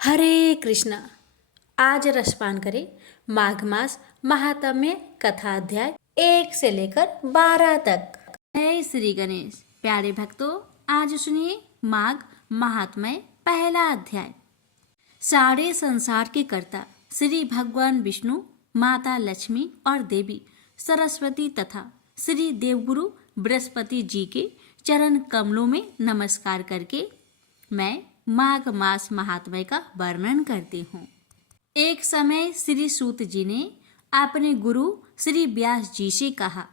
हरे कृष्णा। आज रसपान करें माघ मास महात्म्य कथा अध्याय 1 से लेकर 12 तक। जय श्री गणेश। प्यारे भक्तों, आज सुनिए माघ महात्म्य पहला अध्याय। सारे संसार के कर्ता श्री भगवान विष्णु, माता लक्ष्मी और देवी सरस्वती तथा श्री देवगुरु बृहस्पति जी के चरण कमलों में नमस्कार करके मैं माघ मास महात्म्य का वर्णन करती हूँ। एक समय श्री सूत जी ने अपने गुरु श्री व्यास जी से कहा,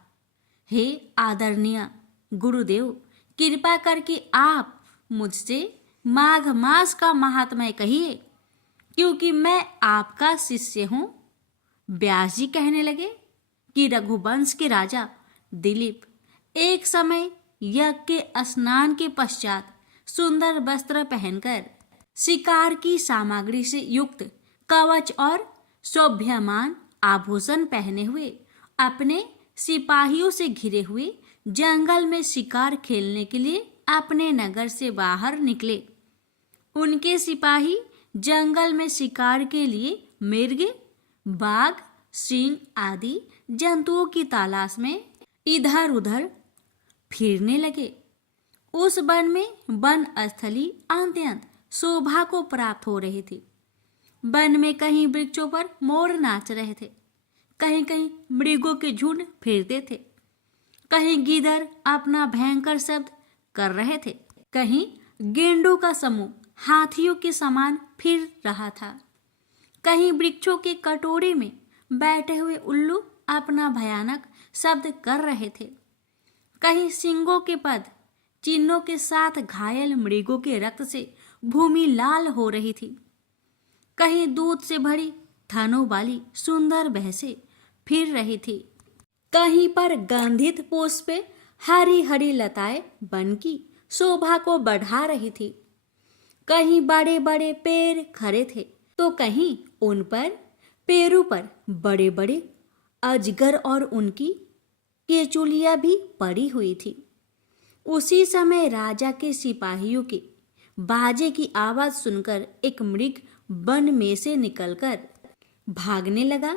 हे आदरणीय गुरुदेव, कृपा करके आप मुझसे माघ मास का महात्म्य कहिए, क्योंकि मैं आपका शिष्य हूँ। व्यास जी कहने लगे कि रघुवंश के राजा दिलीप एक समय यज्ञ के स्नान के पश्चात सुंदर वस्त्र पहनकर शिकार की सामग्री से युक्त कवच और शोभ्यमान आभूषण पहने हुए अपने सिपाहियों से घिरे हुए जंगल में शिकार खेलने के लिए अपने नगर से बाहर निकले। उनके सिपाही जंगल में शिकार के लिए मृग, बाघ, सिंह आदि जंतुओं की तलाश में इधर उधर फिरने लगे। उस वन में वन स्थली अत्यंत शोभा को प्राप्त हो रही थी। वन में कहीं वृक्षों पर मोर नाच रहे थे, कहीं कहीं मृगों के झुंड फिरते थे, कहीं गीदड़ अपना भयंकर शब्द कर रहे थे, कहीं गेंडों का समूह हाथियों के समान फिर रहा था, कहीं वृक्षों के कटोरे में बैठे हुए उल्लू अपना भयानक शब्द कर रहे थे, कहीं सिंगों के पद चिन्हों के साथ घायल मृगों के रक्त से भूमि लाल हो रही थी, कहीं दूध से भरी थनों वाली सुंदर भैंसें फिर रही थी, कहीं पर गंधित पुष्प हरी हरी लताएं वन की शोभा को बढ़ा रही थी, कहीं बड़े बड़े पेड़ खड़े थे तो कहीं उन पर पेड़ों पर बड़े बड़े अजगर और उनकी केचुलियां भी पड़ी हुई थी। उसी समय राजा के सिपाहियों के बाजे की आवाज सुनकर एक मृग वन में से निकलकर भागने लगा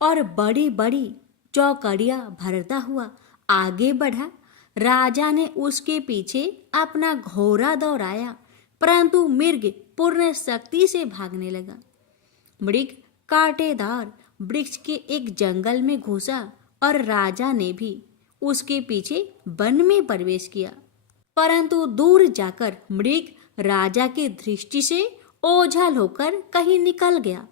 और बड़ी बड़ी चौकड़ियां भरता हुआ आगे बढ़ा। राजा ने उसके पीछे अपना घोड़ा दौड़ाया, परंतु मृग पूर्ण शक्ति से भागने लगा। मृग कांटेदार वृक्ष के एक जंगल में घुसा और राजा ने भी उसके पीछे वन में प्रवेश किया, परंतु दूर जाकर मृग राजा की दृष्टि से ओझल होकर कहीं निकल गया।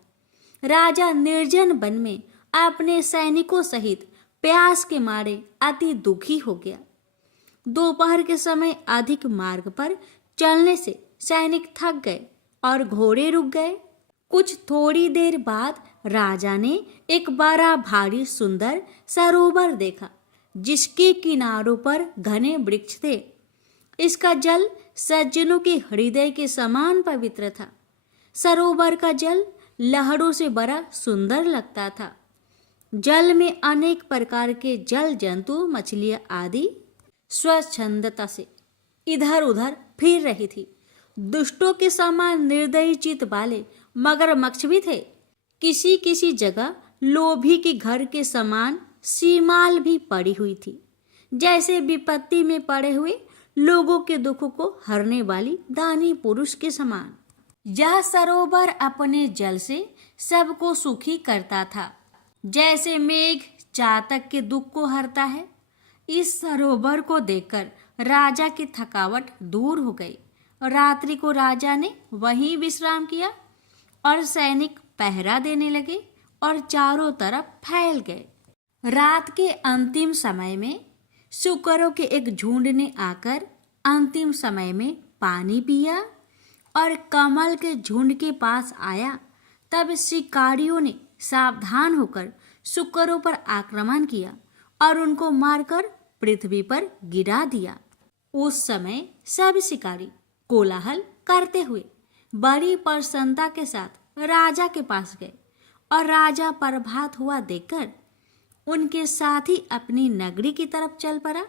राजा निर्जन वन में अपने सैनिकों सहित प्यास के मारे अति दुखी हो गया। दोपहर के समय अधिक मार्ग पर चलने से सैनिक थक गए और घोड़े रुक गए। कुछ थोड़ी देर बाद राजा ने एक बड़ा भारी सुंदर सरोवर देखा, जिसके किनारों पर घने वृक्ष थे। इसका जल सज्जनों के हृदय के समान पवित्र था। सरोवर का जल लहरों से बड़ा सुंदर लगता था। जल में अनेक प्रकार के जल जंतु, मछलियां आदि स्वच्छंदता से इधर उधर फिर रही थी। दुष्टों के समान निर्दयी चित्त वाले मगरमच्छ भी थे। किसी किसी जगह लोभी के घर के समान सीमाल भी पड़ी हुई थी, जैसे विपत्ति में पड़े हुए लोगों के दुखों को हरने वाली दानी पुरुष के समान। यह सरोवर अपने जल से सबको सुखी करता था, जैसे मेघ चातक के दुख को हरता है। इस सरोवर को देखकर राजा की थकावट दूर हो गई। रात्रि को राजा ने वहीं विश्राम किया और सैनिक पहरा देने लगे और चारों तरफ फैल गए। रात के अंतिम समय में शुकरों के एक झुंड ने आकर अंतिम समय में पानी पिया और कमल के झुंड के पास आया। तब शिकारियों ने सावधान होकर शुकरों पर आक्रमण किया और उनको मारकर पृथ्वी पर गिरा दिया। उस समय सब शिकारी कोलाहल करते हुए बड़ी प्रसन्नता के साथ राजा के पास गए और राजा प्रभात हुआ देखकर उनके साथ ही अपनी नगरी की तरफ चल पड़ा।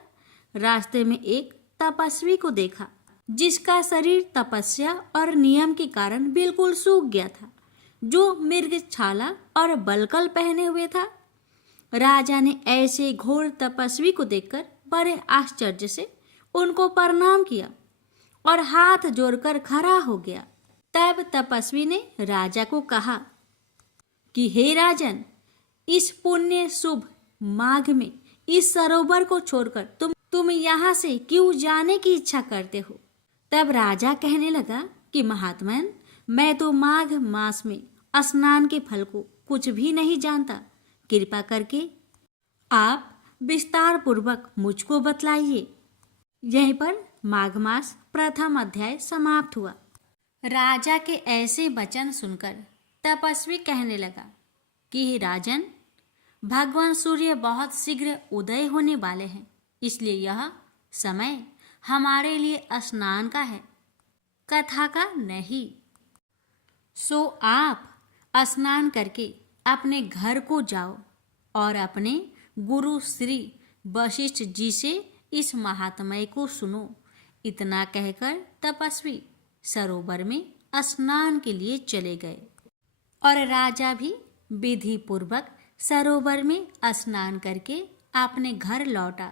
रास्ते में एक तपस्वी को देखा जिसका शरीर तपस्या और नियम के कारण बिल्कुल सूख गया था, जो मृग छाला और बलकल पहने हुए था। राजा ने ऐसे घोर तपस्वी को देखकर बड़े आश्चर्य से उनको प्रणाम किया और हाथ जोड़कर खड़ा हो गया। तब तपस्वी ने राजा को कहा कि हे राजन, इस पुण्य शुभ माघ में इस सरोवर को छोड़कर तुम यहाँ से क्यों जाने की इच्छा करते हो? तब राजा कहने लगा कि महात्मन, मैं तो माघ मास में स्नान के फल को कुछ भी नहीं जानता। कृपा करके आप विस्तार पूर्वक मुझको बतलाइए। यहीं पर माघ मास प्रथम अध्याय समाप्त हुआ। राजा के ऐसे वचन सुनकर तपस्वी कहने लगा कि राजन, भगवान सूर्य बहुत शीघ्र उदय होने वाले हैं, इसलिए यह समय हमारे लिए स्नान का है, कथा का नहीं। सो आप स्नान करके अपने घर को जाओ और अपने गुरु श्री वशिष्ठ जी से इस महात्म्य को सुनो। इतना कहकर तपस्वी सरोवर में स्नान के लिए चले गए और राजा भी विधि पूर्वक सरोवर में स्नान करके अपने घर लौटा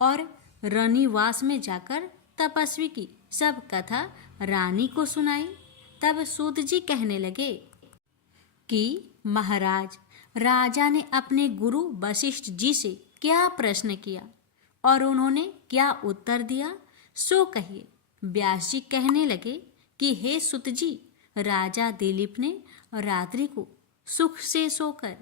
और रनिवास में जाकर तपस्वी की सब कथा रानी को सुनाई। तब सूत जी कहने लगे कि महाराज, राजा ने अपने गुरु वशिष्ठ जी से क्या प्रश्न किया और उन्होंने क्या उत्तर दिया, सो कहिए। व्यास जी कहने लगे कि हे सूत जी, राजा दिलीप ने रात्रि को सुख से सोकर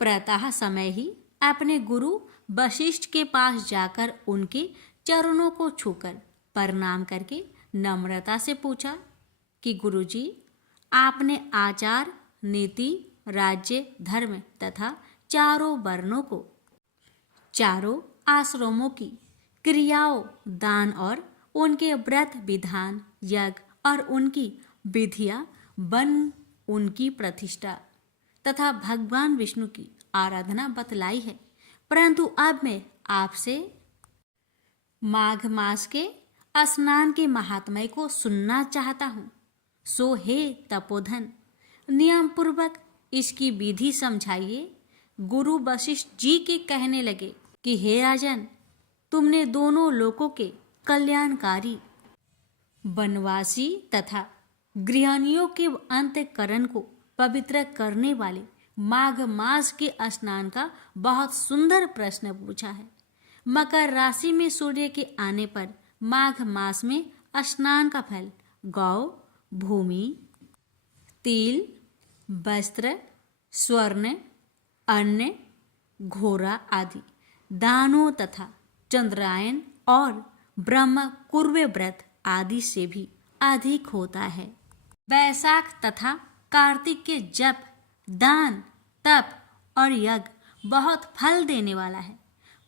प्रातः समय ही अपने गुरु वशिष्ठ के पास जाकर उनके चरणों को छूकर प्रणाम करके नम्रता से पूछा कि गुरुजी, आपने आचार, नीति, राज्य, धर्म तथा चारों वर्णों को, चारों आश्रमों की क्रियाओं, दान और उनके व्रत विधान, यज्ञ और उनकी विधियां, वन, उनकी प्रतिष्ठा तथा भगवान विष्णु की आराधना बतलाई है। परंतु अब मैं आपसे माघ मास के स्नान के महात्म्य को सुनना चाहता हूँ। सो हे तपोधन, नियम पूर्वक इसकी विधि समझाइए। गुरु वशिष्ठ जी के कहने लगे कि हे राजन, तुमने दोनों लोकों के कल्याणकारी, वनवासी तथा गृहिणियों के अंतःकरण को पवित्र करने वाले माघ मास के स्नान का बहुत सुंदर प्रश्न पूछा है। मकर राशि में सूर्य के आने पर माघ मास में स्नान का फल गौ, भूमि, तिल, वस्त्र, स्वर्ण, अन्न, घोड़ा आदि दानों तथा चंद्रायन और ब्रह्म कुर्वे व्रत आदि से भी अधिक होता है। वैशाख तथा कार्तिक के जप, दान, तप और यज्ञ बहुत फल देने वाला है,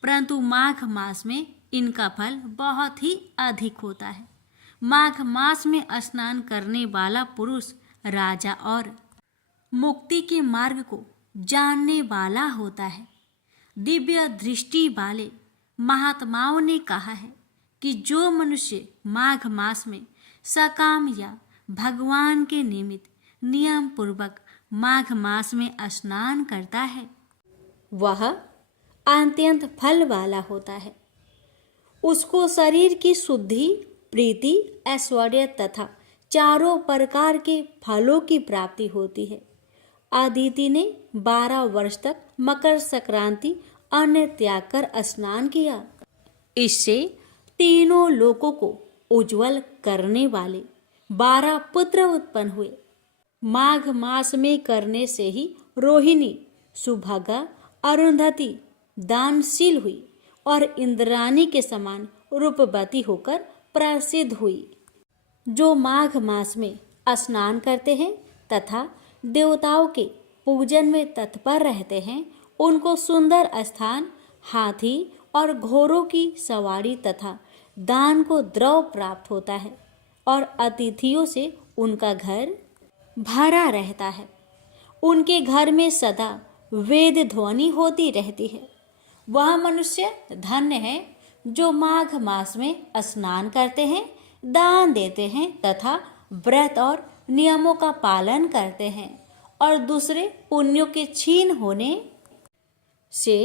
परंतु माघ मास में इनका फल बहुत ही अधिक होता है। माघ मास में स्नान करने वाला पुरुष राजा और मुक्ति के मार्ग को जानने वाला होता है। दिव्य दृष्टि वाले महात्माओं ने कहा है कि जो मनुष्य माघ मास में सकाम या भगवान के निमित्त नियम पूर्वक माघ मास में स्नान करता है, वह अत्यंत फल वाला होता है। उसको शरीर की शुद्धि, प्रीति, ऐश्वर्य तथा चारों प्रकार के फलों की प्राप्ति होती है। अदिति ने 12 वर्ष तक मकर संक्रांति अन्न त्याग कर स्नान किया। इससे तीनों लोकों को उज्जवल करने वाले 12 पुत्र उत्पन्न हुए। माघ मास में करने से ही रोहिणी, सुभगा, अरुंधति दानशील हुई और इंद्राणी के समान रूपवती होकर प्रसिद्ध हुई। जो माघ मास में स्नान करते हैं तथा देवताओं के पूजन में तत्पर रहते हैं, उनको सुंदर स्थान, हाथी और घोड़ों की सवारी तथा दान को द्रव प्राप्त होता है और अतिथियों से उनका घर भरा रहता है। उनके घर में सदा वेद ध्वनि होती रहती है। वह मनुष्य धन्य है जो माघ मास में स्नान करते हैं, दान देते हैं तथा व्रत और नियमों का पालन करते हैं और दूसरे पुण्यों के क्षीण होने से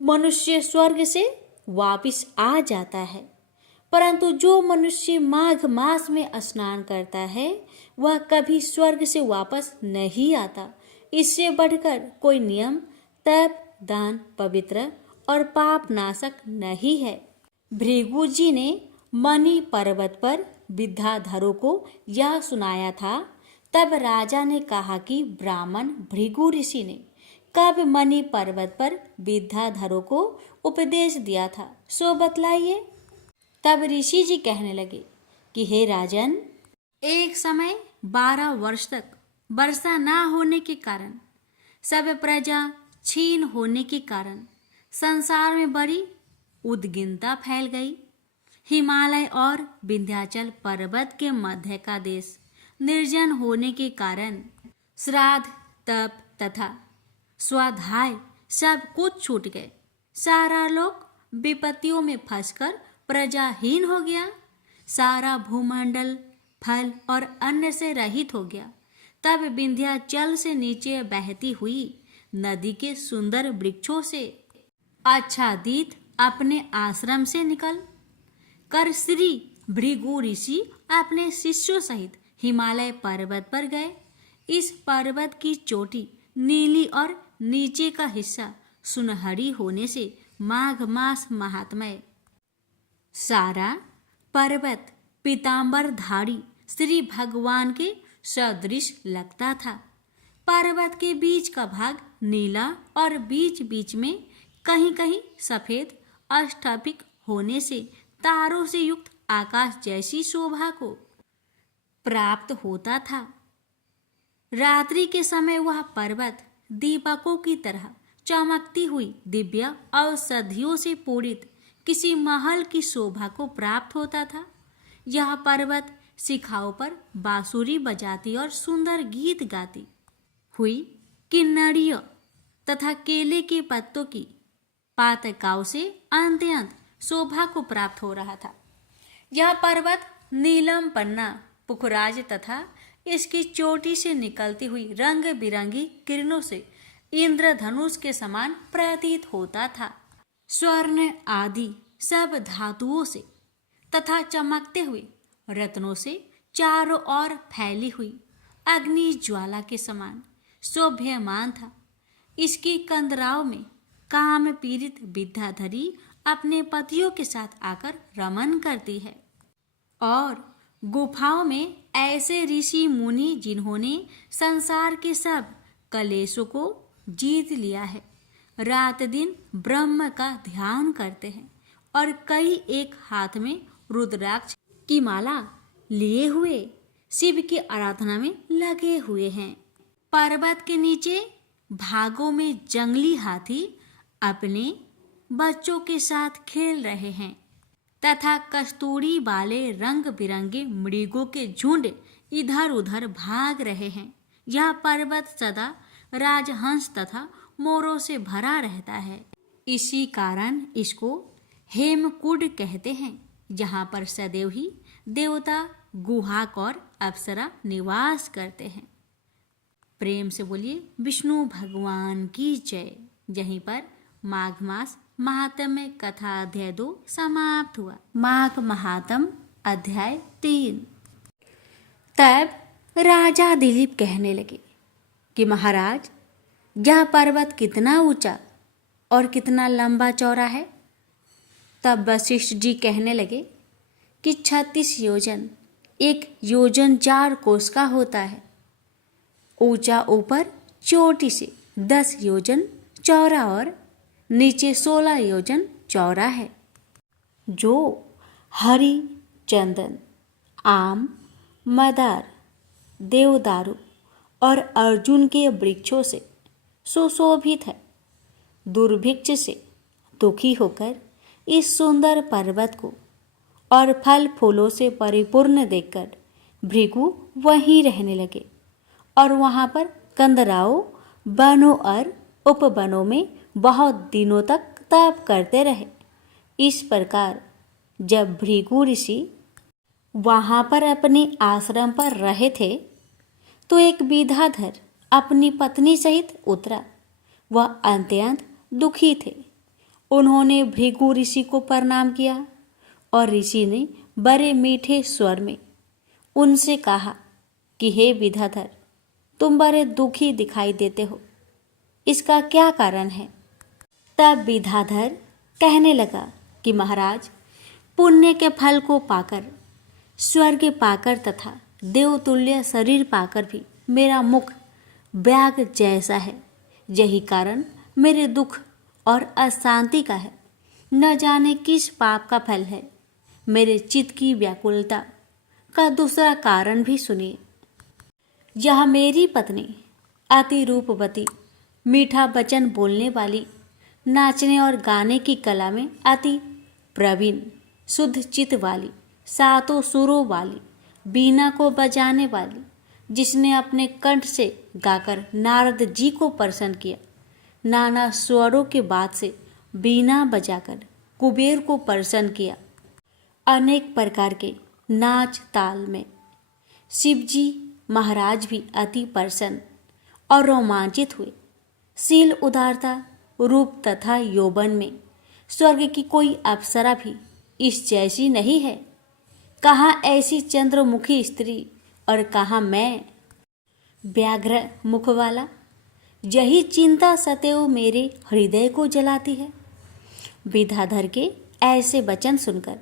मनुष्य स्वर्ग से वापिस आ जाता है। परंतु जो मनुष्य माघ मास में स्नान करता है वह कभी स्वर्ग से वापस नहीं आता। इससे बढ़कर कोई नियम, तप, दान, पवित्र और पाप नाशक नहीं है। भृगु जी ने मणि पर्वत पर विद्याधरों को यह सुनाया था। तब राजा ने कहा कि ब्राह्मण भृगु ऋषि ने कब मणि पर्वत पर विद्याधरों को उपदेश दिया था, सो बतलाइए। तब ऋषि जी कहने लगे कि हे राजन, एक समय 12 वर्ष तक वर्षा ना होने के कारण, सब प्रजा क्षीण होने के कारण संसार में बड़ी उद्गिनता फैल गई। हिमालय और विंध्याचल पर्वत के मध्य का देश निर्जन होने के कारण श्राद्ध, तप तथा स्वाध्याय सब कुछ छूट गए। सारा लोक विपत्तियों में फंसकर प्रजाहीन हो गया। सारा भूमंडल फल और अन्न से रहित हो गया। तब विंध्याचल से नीचे बहती हुई नदी के सुंदर वृक्षों से आच्छादित अपने आश्रम से निकल कर श्री भृगु ऋषि अपने शिष्यों सहित हिमालय पर्वत पर गए। इस पर्वत की चोटी नीली और नीचे का हिस्सा सुनहरी होने से माघ मास महात्मय। सारा पर्वत पीतांबरधारी श्री भगवान के सदृश लगता था। पर्वत के बीच का भाग नीला और बीच बीच में कहीं कहीं सफेद अष्टपिक होने से तारों से युक्त आकाश जैसी शोभा को प्राप्त होता था। रात्रि के समय वह पर्वत दीपकों की तरह चमकती हुई दिव्य औषधियों से पूरित किसी महल की शोभा को प्राप्त होता था। यह पर्वत शिखाओं पर बांसुरी बजाती और सुंदर गीत गाती हुई किन्नरियों तथा केले के पत्तों की पातकाओं से अत्यंत शोभा को प्राप्त हो रहा था। यह पर्वत नीलम पन्ना पुखराज तथा इसकी चोटी से निकलती हुई रंग बिरंगी किरणों से इंद्रधनुष के समान प्रतीत होता था। स्वर्ण आदि सब धातुओं से तथा चमकते हुए रत्नों से चारों ओर फैली हुई अग्नि ज्वाला के समान शोभ्यमान था। इसकी कंदराओं में काम पीड़ित विद्याधरी अपने पतियों के साथ आकर रमन करती है और गुफाओं में ऐसे ऋषि मुनि जिन्होंने संसार के सब कलेशों को जीत लिया है, रात दिन ब्रह्म का ध्यान करते हैं और कई एक हाथ में रुद्राक्ष की माला लिए हुए शिव की आराधना में लगे हुए हैं। पर्वत के नीचे भागों में जंगली हाथी अपने बच्चों के साथ खेल रहे हैं तथा कस्तूरी वाले रंग बिरंगे मृगों के झुंड इधर उधर भाग रहे हैं। यह पर्वत सदा राजहंस तथा मोरों से भरा रहता है। इसी कारण इसको हेमकूट कहते हैं, जहाँ पर सदैव ही देवता, गुहाक और अप्सरा निवास करते हैं। प्रेम से बोलिए विष्णु भगवान की जय। यहीं पर माघ मास महात्म्य कथा अध्याय 2 समाप्त हुआ। माघ महात्म अध्याय 3। तब राजा दिलीप कहने लगे कि महाराज, यह पर्वत कितना ऊंचा और कितना लंबा चौड़ा है। तब वशिष्ठ जी कहने लगे कि 36 योजन, 1 योजन 4 कोस का होता है। ऊंचा ऊपर चोटी से 10 योजन चौड़ा और नीचे 16 योजन चौड़ा है। जो हरी, चंदन, आम, मदार, देवदारू और अर्जुन के वृक्षों से सुशोभित है। दुर्भिक्ष से दुखी होकर इस सुंदर पर्वत को और फल फूलों से परिपूर्ण देखकर भृगु वहीं रहने लगे और वहाँ पर कंदराओं, वनों और उपवनों में बहुत दिनों तक तप करते रहे। इस प्रकार जब भृगु ऋषि वहां पर अपने आश्रम पर रहे थे तो एक विद्याधर अपनी पत्नी सहित उतरा। वह अत्यंत दुखी थे। उन्होंने भृगु ऋषि को प्रणाम किया और ऋषि ने बड़े मीठे स्वर में उनसे कहा कि हे विद्याधर, तुम बड़े दुखी दिखाई देते हो, इसका क्या कारण है? तब विद्याधर कहने लगा कि महाराज, पुण्य के फल को पाकर, स्वर्ग पाकर तथा देवतुल्य शरीर पाकर भी मेरा मुख व्याघ्र जैसा है। यही कारण मेरे दुख और अशांति का है। न जाने किस पाप का फल है। मेरे चित्त की व्याकुलता का दूसरा कारण भी सुनिए। यह मेरी पत्नी अति रूपवती, मीठा वचन बोलने वाली, नाचने और गाने की कला में अति प्रवीण, शुद्ध चित्त वाली, सातों सुरों वाली, बीना को बजाने वाली, जिसने अपने कंठ से गाकर नारद जी को प्रसन्न किया, नाना स्वरों के बाद से बीना बजाकर कुबेर को प्रसन्न किया, अनेक प्रकार के नाच ताल में शिवजी महाराज भी अति प्रसन्न और रोमांचित हुए। शील, उदारता, रूप तथा यौवन में स्वर्ग की कोई अप्सरा भी इस जैसी नहीं है। कहाँ ऐसी चंद्रमुखी स्त्री और कहाँ मैं, व्याघ्र मुख वाला। यही चिंता सदैव मेरे हृदय को जलाती है। विद्याधर के ऐसे वचन सुनकर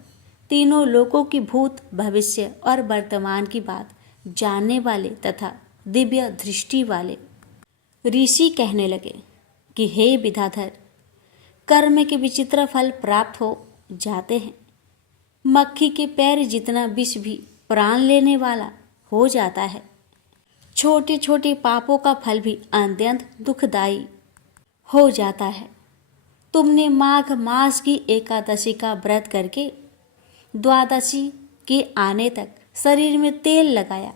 तीनों लोकों की भूत, भविष्य और वर्तमान की बात जानने वाले तथा दिव्य दृष्टि वाले ऋषि कहने लगे कि हे विद्याधर, कर्म के विचित्र फल प्राप्त हो जाते हैं। मक्खी के पैर जितना विष भी प्राण लेने वाला हो जाता है। छोटे छोटे पापों का फल भी अत्यंत दुखदायी हो जाता है। तुमने माघ मास की एकादशी का व्रत करके द्वादशी के आने तक शरीर में तेल लगाया।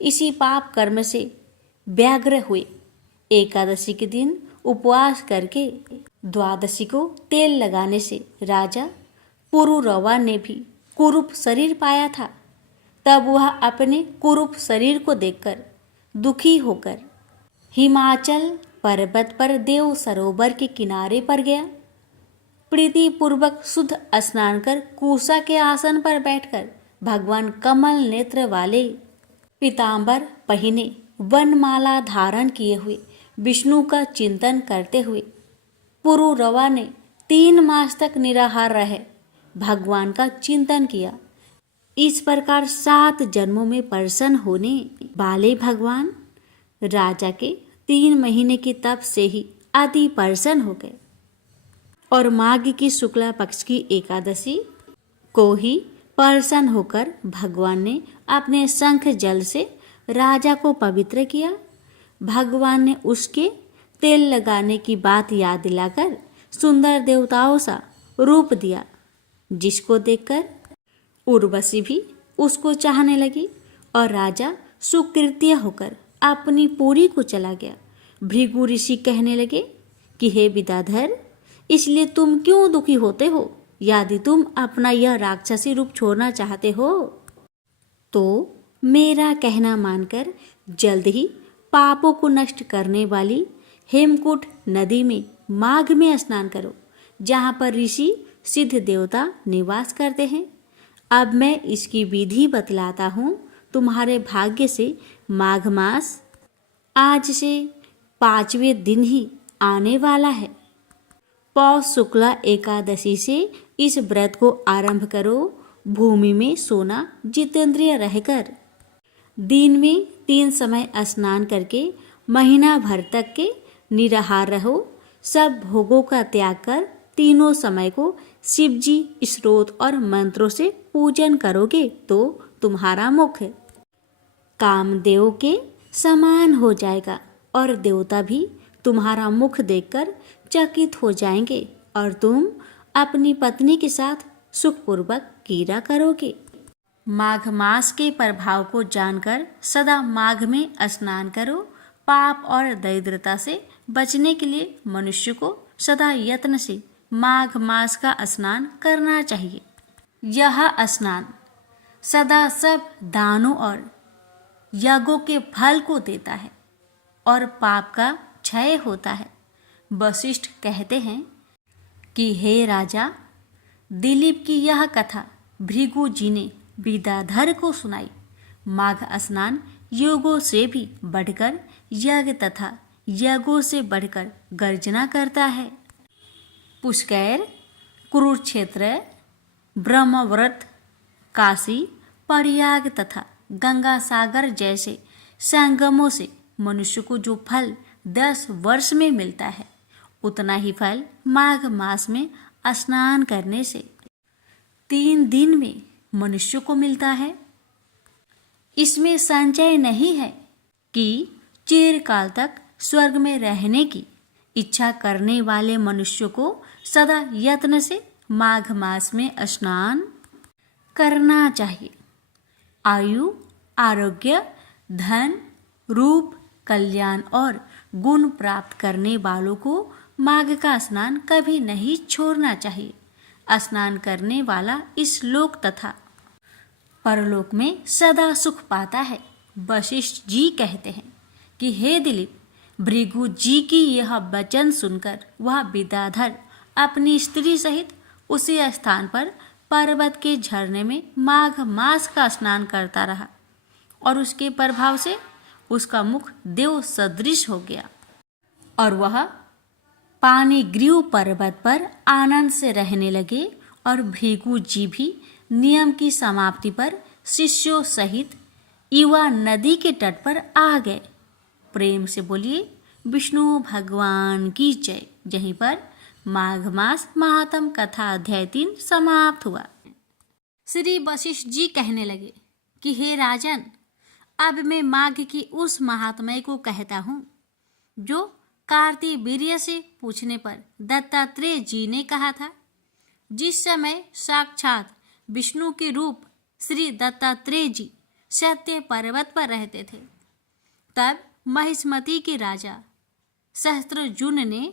इसी पाप कर्म से व्याग्र हुए। एकादशी के दिन उपवास करके द्वादशी को तेल लगाने से राजा पुरुरवा ने भी कुरूप शरीर पाया था। तब वह अपने कुरूप शरीर को देखकर दुखी होकर हिमाचल पर्वत पर देव सरोवर के किनारे पर गया। प्रीति पूर्वक शुद्ध स्नान कर कुशा के आसन पर बैठकर भगवान कमल नेत्र वाले, पीतांबर पहिने, वनमाला धारण किए हुए विष्णु का चिंतन करते हुए पुरुरवा ने 3 मास तक निराहार रहे भगवान का चिंतन किया। इस प्रकार 7 जन्मों में प्रसन्न होने वाले भगवान राजा के 3 महीने के तप से ही अति प्रसन्न हो गए और माघ की शुक्ला पक्ष की एकादशी को ही प्रसन्न होकर भगवान ने अपने शंख जल से राजा को पवित्र किया। भगवान ने उसके तेल लगाने की बात याद दिलाकर सुंदर देवताओं सा रूप दिया, जिसको देखकर उर्वशी भी उसको चाहने लगी और राजा सुकृत्य होकर अपनी पुरी को चला गया। भृगु ऋषि कहने लगे कि हे विद्याधर, इसलिए तुम क्यों दुखी होते हो? यदि तुम अपना यह राक्षसी रूप छोड़ना चाहते हो तो मेरा कहना मानकर जल्द ही पापों को नष्ट करने वाली हेमकूट नदी में माघ में स्नान करो, जहाँ पर ऋषि सिद्ध देवता निवास करते हैं। अब मैं इसकी विधि बतलाता हूँ। तुम्हारे भाग्य से माघ मास आज से 5वें दिन ही आने वाला है। पौष शुक्ला एकादशी से इस व्रत को आरंभ करो। भूमि में सोना जितेंद्रिय रहकर दिन में 3 समय स्नान करके महीना भर तक के निराहार रहो। सब भोगों का त्याग कर तीनों समय को शिवजी स्रोत और मंत्रों से पूजन करोगे तो तुम्हारा मुख कामदेव के समान हो जाएगा और देवता भी तुम्हारा मुख देखकर चकित हो जाएंगे और तुम अपनी पत्नी के साथ सुखपूर्वक क्रीड़ा करोगे। माघ मास के प्रभाव को जानकर सदा माघ में स्नान करो। पाप और दरिद्रता से बचने के लिए मनुष्य को सदा यत्न से माघ मास का स्नान करना चाहिए। यह स्नान सदा सब दानों और यज्ञों के फल को देता है और पाप का क्षय होता है। वशिष्ठ कहते हैं कि हे राजा, दिलीप की यह कथा भृगु जी ने विद्याधर को सुनाई। माघ स्नान योगों से भी बढ़कर यज्ञ तथा यज्ञों से बढ़कर गर्जना करता है। पुष्कर, कुरुक्षेत्र, ब्रह्मव्रत, काशी, प्रयाग तथा गंगा सागर जैसे संगमों से मनुष्य को जो फल 10 वर्ष में मिलता है, उतना ही फल माघ मास में स्नान करने से 3 दिन में मनुष्य को मिलता है। इसमें संचय नहीं है कि चिरकाल तक स्वर्ग में रहने की इच्छा करने वाले मनुष्य को सदा यत्न से माघ मास में स्नान करना चाहिए। आयु, आरोग्य, धन, रूप, कल्याण और गुण प्राप्त करने वालों को माघ का स्नान कभी नहीं छोड़ना चाहिए। स्नान करने वाला इस लोक तथा परलोक में सदा सुख पाता है। वशिष्ठ जी कहते हैं कि हे दिलीप, भृगु जी की यह वचन सुनकर वह विद्याधर अपनी स्त्री सहित उसी स्थान पर पर्वत के झरने में माघ मास का स्नान करता रहा और उसके प्रभाव से उसका मुख देव सदृश हो गया और वह पानीग्रीव पर्वत पर आनंद से रहने लगे। और भृगु जी भी नियम की समाप्ति पर शिष्यों सहित युवा नदी के तट पर आ गए। प्रेम से बोलिए विष्णु भगवान की जय। यहीं पर माघ मास महात्म कथा अध्याय 3 समाप्त हुआ। श्री वशिष्ठ जी कहने लगे कि हे राजन, अब मैं माघ की उस महात्म्य को कहता हूँ जो कार्तिवीर्य से पूछने पर दत्तात्रेय जी ने कहा था। जिस समय साक्षात विष्णु के रूप श्री दत्तात्रेय जी सत्य पर्वत पर रहते थे, तब महिष्मती के राजा सहस्त्रजुन ने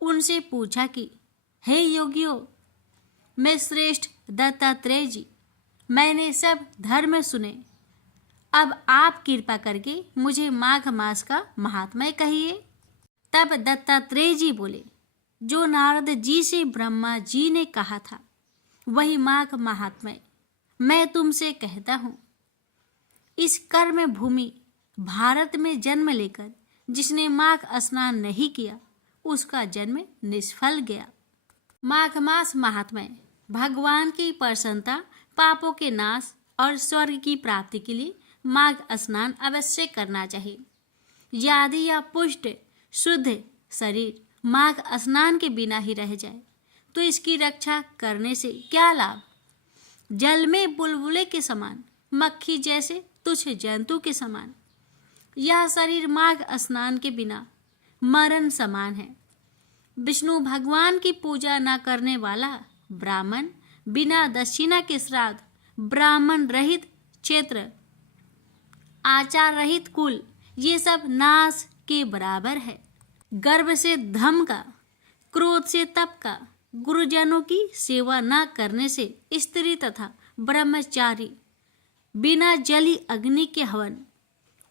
उनसे पूछा कि हे योगियों, मैं श्रेष्ठ दत्तात्रेय जी, मैंने सब धर्म सुने, अब आप कृपा करके मुझे माघ मास का महात्म्य कहिए। तब दत्तात्रेय जी बोले, जो नारद जी से ब्रह्मा जी ने कहा था वही माघ महात्म्य मैं तुमसे कहता हूँ। इस कर्म भूमि भारत में जन्म लेकर जिसने माघ स्नान नहीं किया, उसका जन्म निष्फल गया। माघ मास महात्म्य भगवान की प्रसन्नता, पापों के नाश और स्वर्ग की प्राप्ति के लिए माघ स्नान अवश्य करना चाहिए। यदि यह पुष्ट शुद्ध शरीर माघ स्नान के बिना ही रह जाए तो इसकी रक्षा करने से क्या लाभ। जल में बुलबुले के समान, मक्खी जैसे तुच्छ जंतु के समान यह शरीर माघ स्नान के बिना मरण समान है। विष्णु भगवान की पूजा न करने वाला ब्राह्मण, बिना दक्षिणा के श्राद्ध, ब्राह्मण रहित क्षेत्र, आचार रहित कुल, ये सब नाश के बराबर है। गर्व से धम का, क्रोध से तप का, गुरुजनों की सेवा न करने से स्त्री तथा ब्रह्मचारी, बिना जली अग्नि के हवन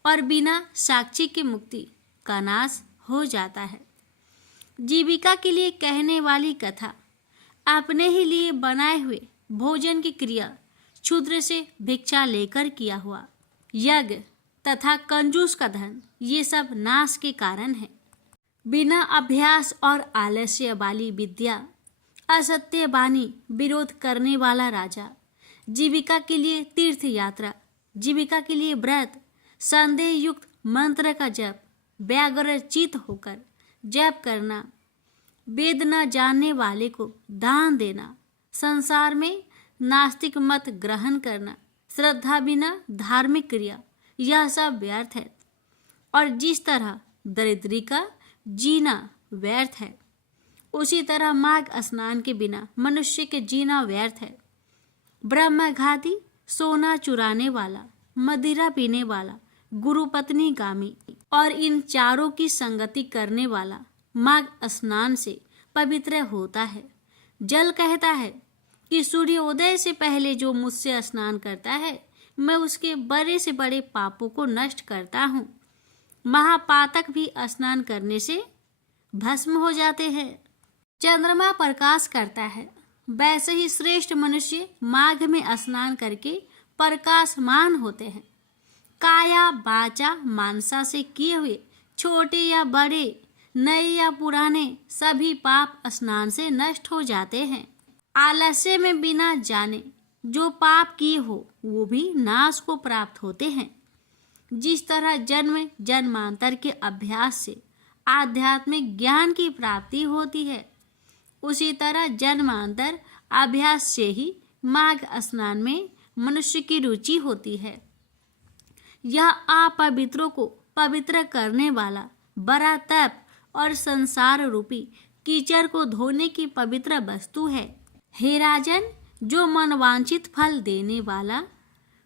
और बिना साक्षी के मुक्ति का नाश हो जाता है। जीविका के लिए कहने वाली कथा, अपने ही लिए बनाए हुए भोजन की क्रिया, क्षुद्र से भिक्षा लेकर किया हुआ यज्ञ तथा कंजूस का धन, ये सब नाश के कारण है। बिना अभ्यास और आलस्य वाली विद्या, असत्य वाणी, विरोध करने वाला राजा, जीविका के लिए तीर्थ यात्रा, जीविका के लिए व्रत, संदेह युक्त मंत्र का जप, व्याग्रचित होकर जप करना, वेद न जानने वाले को दान देना, संसार में नास्तिक मत ग्रहण करना, श्रद्धा बिना धार्मिक क्रिया, यह सब व्यर्थ है। और जिस तरह दरिद्री का जीना व्यर्थ है, उसी तरह माघ स्नान के बिना मनुष्य के जीना व्यर्थ है। ब्रह्मघाती, सोना चुराने वाला, मदिरा पीने वाला, गुरुपत्नी गामी और इन चारों की संगति करने वाला माघ स्नान से पवित्र होता है। जल कहता है कि सूर्योदय से पहले जो मुझसे स्नान करता है, मैं उसके बड़े से बड़े पापों को नष्ट करता हूँ। महापातक भी स्नान करने से भस्म हो जाते हैं। चंद्रमा प्रकाश करता है, वैसे ही श्रेष्ठ मनुष्य माघ में स्नान करके प्रकाशमान होते हैं। काया वाचा मानसा से किए हुए छोटे या बड़े, नए या पुराने सभी पाप स्नान से नष्ट हो जाते हैं। आलस्य में बिना जाने जो पाप किए हो वो भी नाश को प्राप्त होते हैं। जिस तरह जन्म जन्मांतर के अभ्यास से आध्यात्मिक ज्ञान की प्राप्ति होती है, उसी तरह जन्मांतर अभ्यास से ही माघ स्नान में मनुष्य की रुचि होती है। यह अपवित्रों को पवित्र करने वाला बड़ा तप और संसार रूपी कीचड़ को धोने की पवित्र वस्तु है। हे राजन, जो मनवांछित फल देने वाला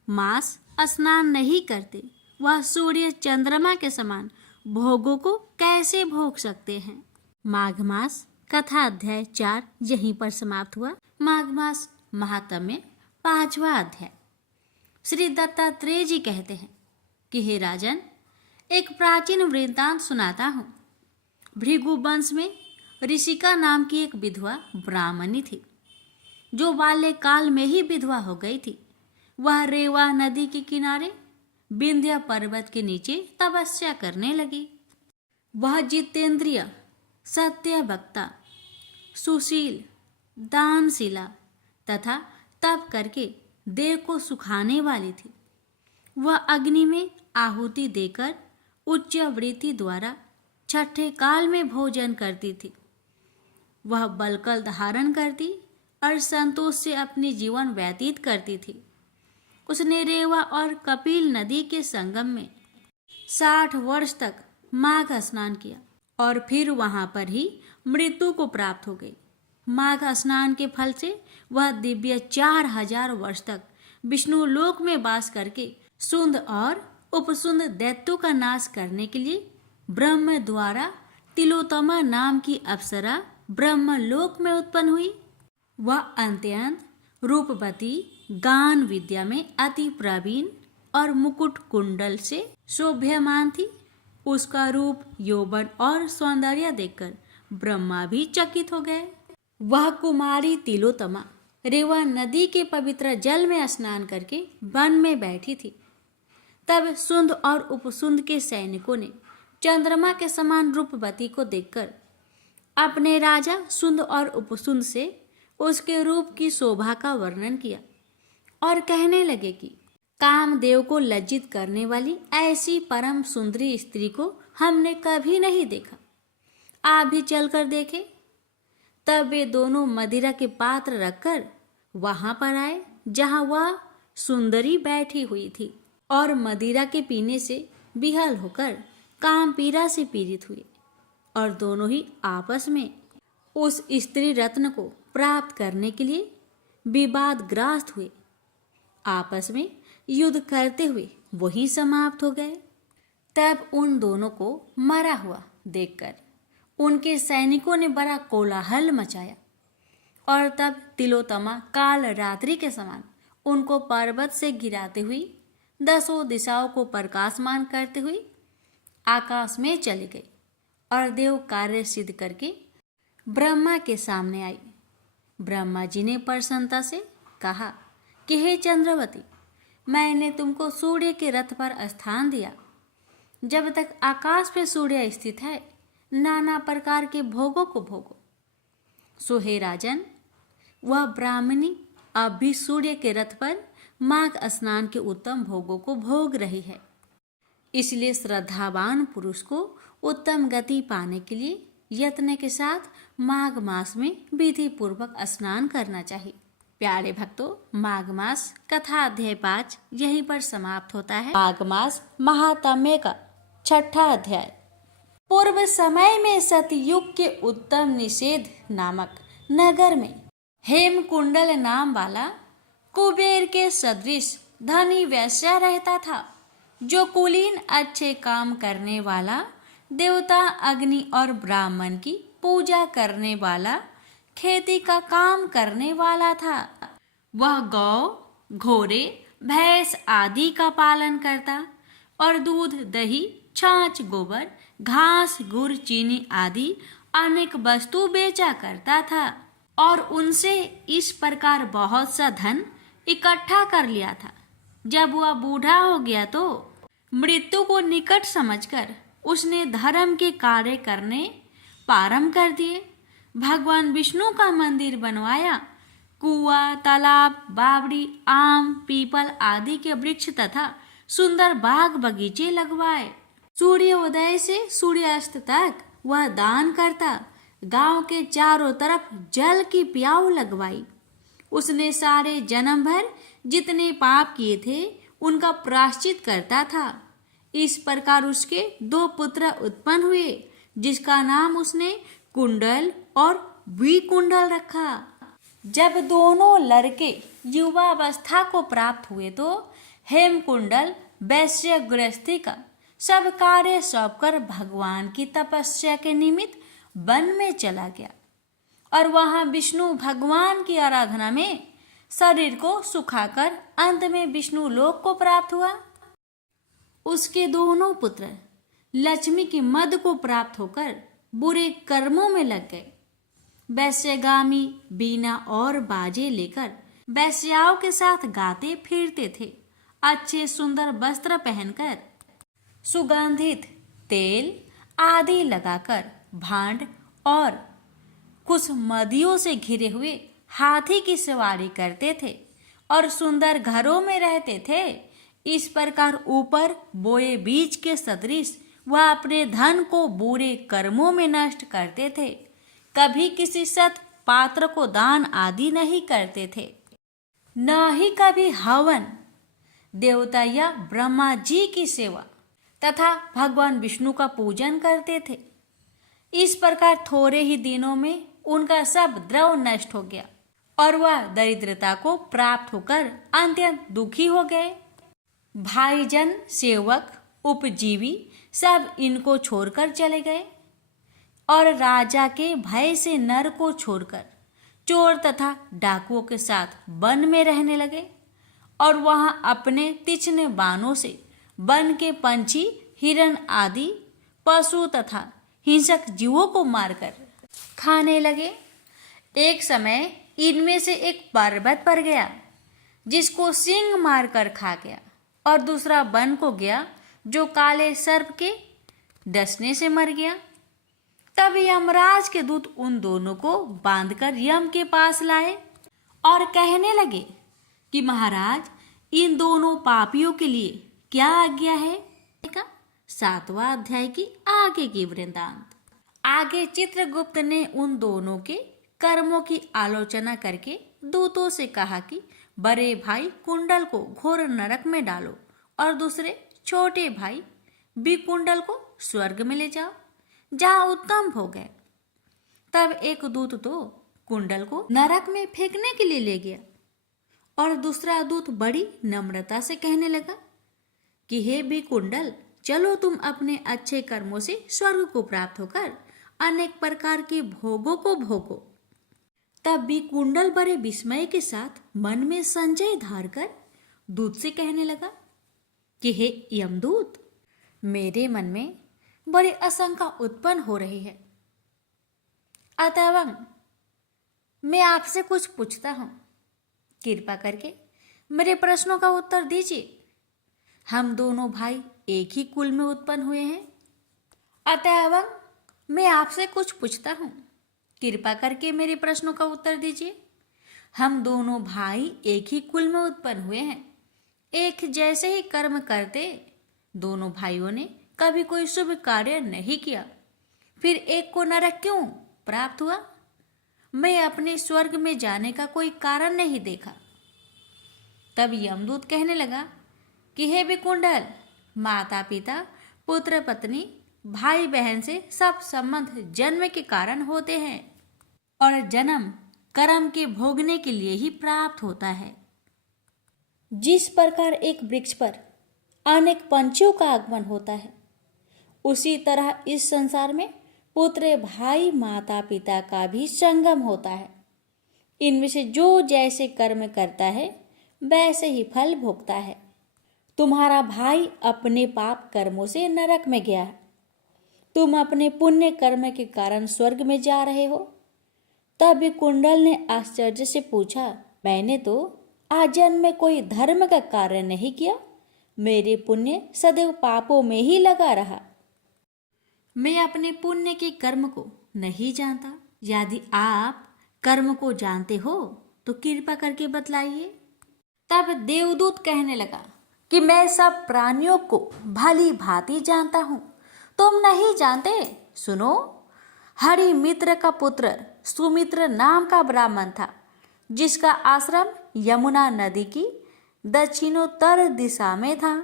मास स्नान नहीं करते, वह सूर्य चंद्रमा के समान भोगों को कैसे भोग सकते हैं। माघ मास कथा अध्याय 4 यहीं पर समाप्त हुआ। माघ मास महात्म्य 5वां अध्याय। श्री दत्तात्रेय जी कहते हैं कि हे राजन, एक प्राचीन वृत्तांत सुनाता हूँ। भृगु वंश में ऋषिका नाम की एक विधवा ब्राह्मणी थी, जो बाल्यकाल में ही विधवा हो गई थी। वह रेवा नदी के किनारे विंध्य पर्वत के नीचे तपस्या करने लगी। वह जितेंद्रिय, सत्यवक्ता, सुशील, दानशिला तथा तप करके देह को सुखाने वाली थी। वह अग्नि में आहुति देकर उच्च वृत्ति द्वारा छठे काल में भोजन करती थी। वह बलकल धारण करती और संतोष से अपनी जीवन व्यतीत करती थी। उसने रेवा और कपिल नदी के संगम में 60 वर्ष तक माघ स्नान किया और फिर वहां पर ही मृत्यु को प्राप्त हो गई। माघ स्नान के फल से वह दिव्य 4000 वर्ष तक विष्णु लोक में वास करके सुंद और उपसुंद दैत्यों का नाश करने के लिए ब्रह्म द्वारा तिलोत्तमा नाम की अप्सरा ब्रह्म लोक में उत्पन्न हुई। वह अत्यंत रूपवती, गान विद्या में अति प्रवीण और मुकुट कुंडल से शोभ्यमान थी। उसका रूप, यौवन और सौंदर्य देखकर ब्रह्मा भी चकित हो गए। वह कुमारी तिलोत्तमा रेवा नदी के पवित्र जल में स्नान करके वन में बैठी थी। तब सुंद और उपसुंद के सैनिकों ने चंद्रमा के समान रूपवती को देखकर अपने राजा सुंद और उपसुंद से उसके रूप की शोभा का वर्णन किया और कहने लगे कि कामदेव को लज्जित करने वाली ऐसी परम सुंदरी स्त्री को हमने कभी नहीं देखा। आप भी चलकर देखें। तब वे दोनों मदिरा के पात्र रखकर वहां पर आए जहां वह सुंदरी बैठी हुई थी और मदिरा के पीने से विहल होकर काम पीड़ा से पीड़ित हुए और दोनों ही आपस में उस स्त्री रत्न को प्राप्त करने के लिए विवादग्रस्त हुए। आपस में युद्ध करते हुए वही समाप्त हो गए। तब उन दोनों को मरा हुआ देखकर उनके सैनिकों ने बड़ा कोलाहल मचाया और तब तिलोत्तमा काल रात्रि के समान उनको पर्वत से गिराते हुई 10 दिशाओं को प्रकाशमान करते हुए आकाश में चली गई और देव कार्य सिद्ध करके ब्रह्मा के सामने आई। ब्रह्मा जी ने प्रसन्नता से कहा कि हे चंद्रवती, मैंने तुमको सूर्य के रथ पर स्थान दिया। जब तक आकाश में सूर्य स्थित है, नाना प्रकार के भोगों को भोगो। सो हे राजन, वह ब्राह्मणी अब भी सूर्य के रथ पर माघ स्नान के उत्तम भोगों को भोग रही है। इसलिए श्रद्धावान पुरुष को उत्तम गति पाने के लिए यत्न के साथ माघ मास में विधि पूर्वक स्नान करना चाहिए। प्यारे भक्तों, माघ मास कथा अध्याय 5 यहीं पर समाप्त होता है। माघ मास महात्म्य का 6ठा अध्याय। पूर्व समय में सतयुग के उत्तम निषेध नामक नगर में हेमकुंडल नाम वाला कुबेर के सदृश धनी वैश्य रहता था, जो कुलीन अच्छे काम करने वाला, देवता अग्नि और ब्राह्मण की पूजा करने वाला, खेती का काम करने वाला था। वह गौ, घोड़े, भैंस आदि का पालन करता और दूध, दही, छाछ, गोबर, घास, गुड़, चीनी आदि अनेक वस्तु बेचा करता था और उनसे इस प्रकार बहुत सा धन इकट्ठा कर लिया था। जब वह बूढ़ा हो गया तो मृत्यु को निकट समझकर उसने धर्म के कार्य करने प्रारंभ कर दिए। भगवान विष्णु का मंदिर बनवाया, कुआं, तालाब, बावड़ी, आम, पीपल आदि के वृक्ष तथा सुंदर बाग बगीचे लगवाए। सूर्योदय से सूर्यास्त तक वह दान करता। गांव के चारों तरफ जल की प्याऊ लगवाई। उसने सारे जन्म भर जितने पाप किए थे उनका प्रायश्चित करता था। इस प्रकार उसके 2 पुत्र उत्पन्न हुए, जिसका नाम उसने कुंडल और विकुंडल रखा। जब दोनों लड़के युवावस्था को प्राप्त हुए तो हेमकुंडल वैश्य गृहस्थी का सब कार्य सौंपकर भगवान की तपस्या के निमित्त वन में चला गया और वहां विष्णु भगवान की आराधना में शरीर को सुखाकर अंत में विष्णु लोक को प्राप्त हुआ। उसके दोनों पुत्र लक्ष्मी के मद को प्राप्त होकर बुरे कर्मों में लग गए। वैश्यगामी बीना और बाजे लेकर वैश्याओं के साथ गाते फिरते थे। अच्छे सुंदर वस्त्र पहनकर, सुगंधित तेल आदि लगाकर, भांड और कुछ मदियों से घिरे हुए हाथी की सवारी करते थे और सुंदर घरों में रहते थे। इस प्रकार ऊपर बोए बीज के सदृश वह अपने धन को बुरे कर्मों में नष्ट करते थे। कभी किसी सत पात्र को दान आदि नहीं करते थे, न ही कभी हवन, देवता या ब्रह्मा जी की सेवा तथा भगवान विष्णु का पूजन करते थे। इस प्रकार थोड़े ही दिनों में उनका सब द्रव नष्ट हो गया और वह दरिद्रता को प्राप्त होकर अत्यंत दुखी हो गए। भाईजन, सेवक, उपजीवी सब इनको छोड़कर चले गए और राजा के भय से नर को छोड़कर चोर तथा डाकुओं के साथ वन में रहने लगे और वहां अपने तीक्ष्ण बाणों से वन के पंछी, हिरण आदि पशु तथा हिंसक जीवों को मारकर खाने लगे। एक समय इनमें से एक पर्वत पर गया जिसको सिंह मारकर खा गया और दूसरा वन को गया जो काले सर्प के डसने से मर गया। तब यमराज के दूत उन दोनों को बांधकर यम के पास लाए और कहने लगे कि महाराज, इन दोनों पापियों के लिए क्या आज्ञा है? 7वां अध्याय की आगे की वृत्तांत। आगे चित्रगुप्त ने उन दोनों के कर्मों की आलोचना करके दूतों से कहा कि बड़े भाई कुंडल को घोर नरक में डालो और दूसरे छोटे भाई विकुंडल को स्वर्ग में ले जाओ, जहां उत्तम भोग है। तब एक दूत तो कुंडल को नरक में फेंकने के लिए ले गया और दूसरा दूत बड़ी नम्रता से कहने लगा कि हे विकुंडल, चलो तुम अपने अच्छे कर्मों से स्वर्ग को प्राप्त होकर अनेक प्रकार के भोगों को भोगो। तब विकुंडल बड़े विस्मय के साथ मन में संजय धार कर दूत से कहने लगा कि हे यमदूत, मेरे मन में बड़ी आशंका उत्पन्न हो रही है, अतः मैं आपसे कुछ पूछता हूं। कृपा करके मेरे प्रश्नों का उत्तर दीजिए। हम दोनों भाई एक ही कुल में उत्पन्न हुए हैं, अतः मैं आपसे कुछ पूछता हूं। कृपा करके मेरे प्रश्नों का उत्तर दीजिए। हम दोनों भाई एक ही कुल में उत्पन्न हुए हैं, एक जैसे ही कर्म करते। दोनों भाइयों ने कभी कोई शुभ कार्य नहीं किया, फिर एक को नरक क्यों प्राप्त हुआ? मैं अपने स्वर्ग में जाने का कोई कारण नहीं देखा। तब यमदूत कहने लगा कि हे विकुंडल, माता पिता, पुत्र पत्नी, भाई बहन से सब संबंध जन्म के कारण होते हैं और जन्म कर्म के भोगने के लिए ही प्राप्त होता है। जिस प्रकार एक वृक्ष पर अनेक पंछियों का आगमन होता है, उसी तरह इस संसार में पुत्र भाई माता पिता का भी संगम होता है। इनमें से जो जैसे कर्म करता है वैसे ही फल भोगता है। तुम्हारा भाई अपने पाप कर्मों से नरक में गया है, तुम अपने पुण्य कर्म के कारण स्वर्ग में जा रहे हो। तब कुंडल ने आश्चर्य से पूछा, मैंने तो आजन्म में कोई धर्म का कार्य नहीं किया, मेरे पुण्य सदैव पापों में ही लगा रहा। मैं अपने पुण्य के कर्म को नहीं जानता। यदि आप कर्म को जानते हो तो कृपा करके बतलाइए। तब देवदूत कहने लगा कि मैं सब प्राणियों को भली भांति जानता हूं, तुम नहीं जानते। सुनो, हरि मित्र का पुत्र सुमित्र नाम का ब्राह्मण था, जिसका आश्रम यमुना नदी की दक्षिणोत्तर दिशा में था।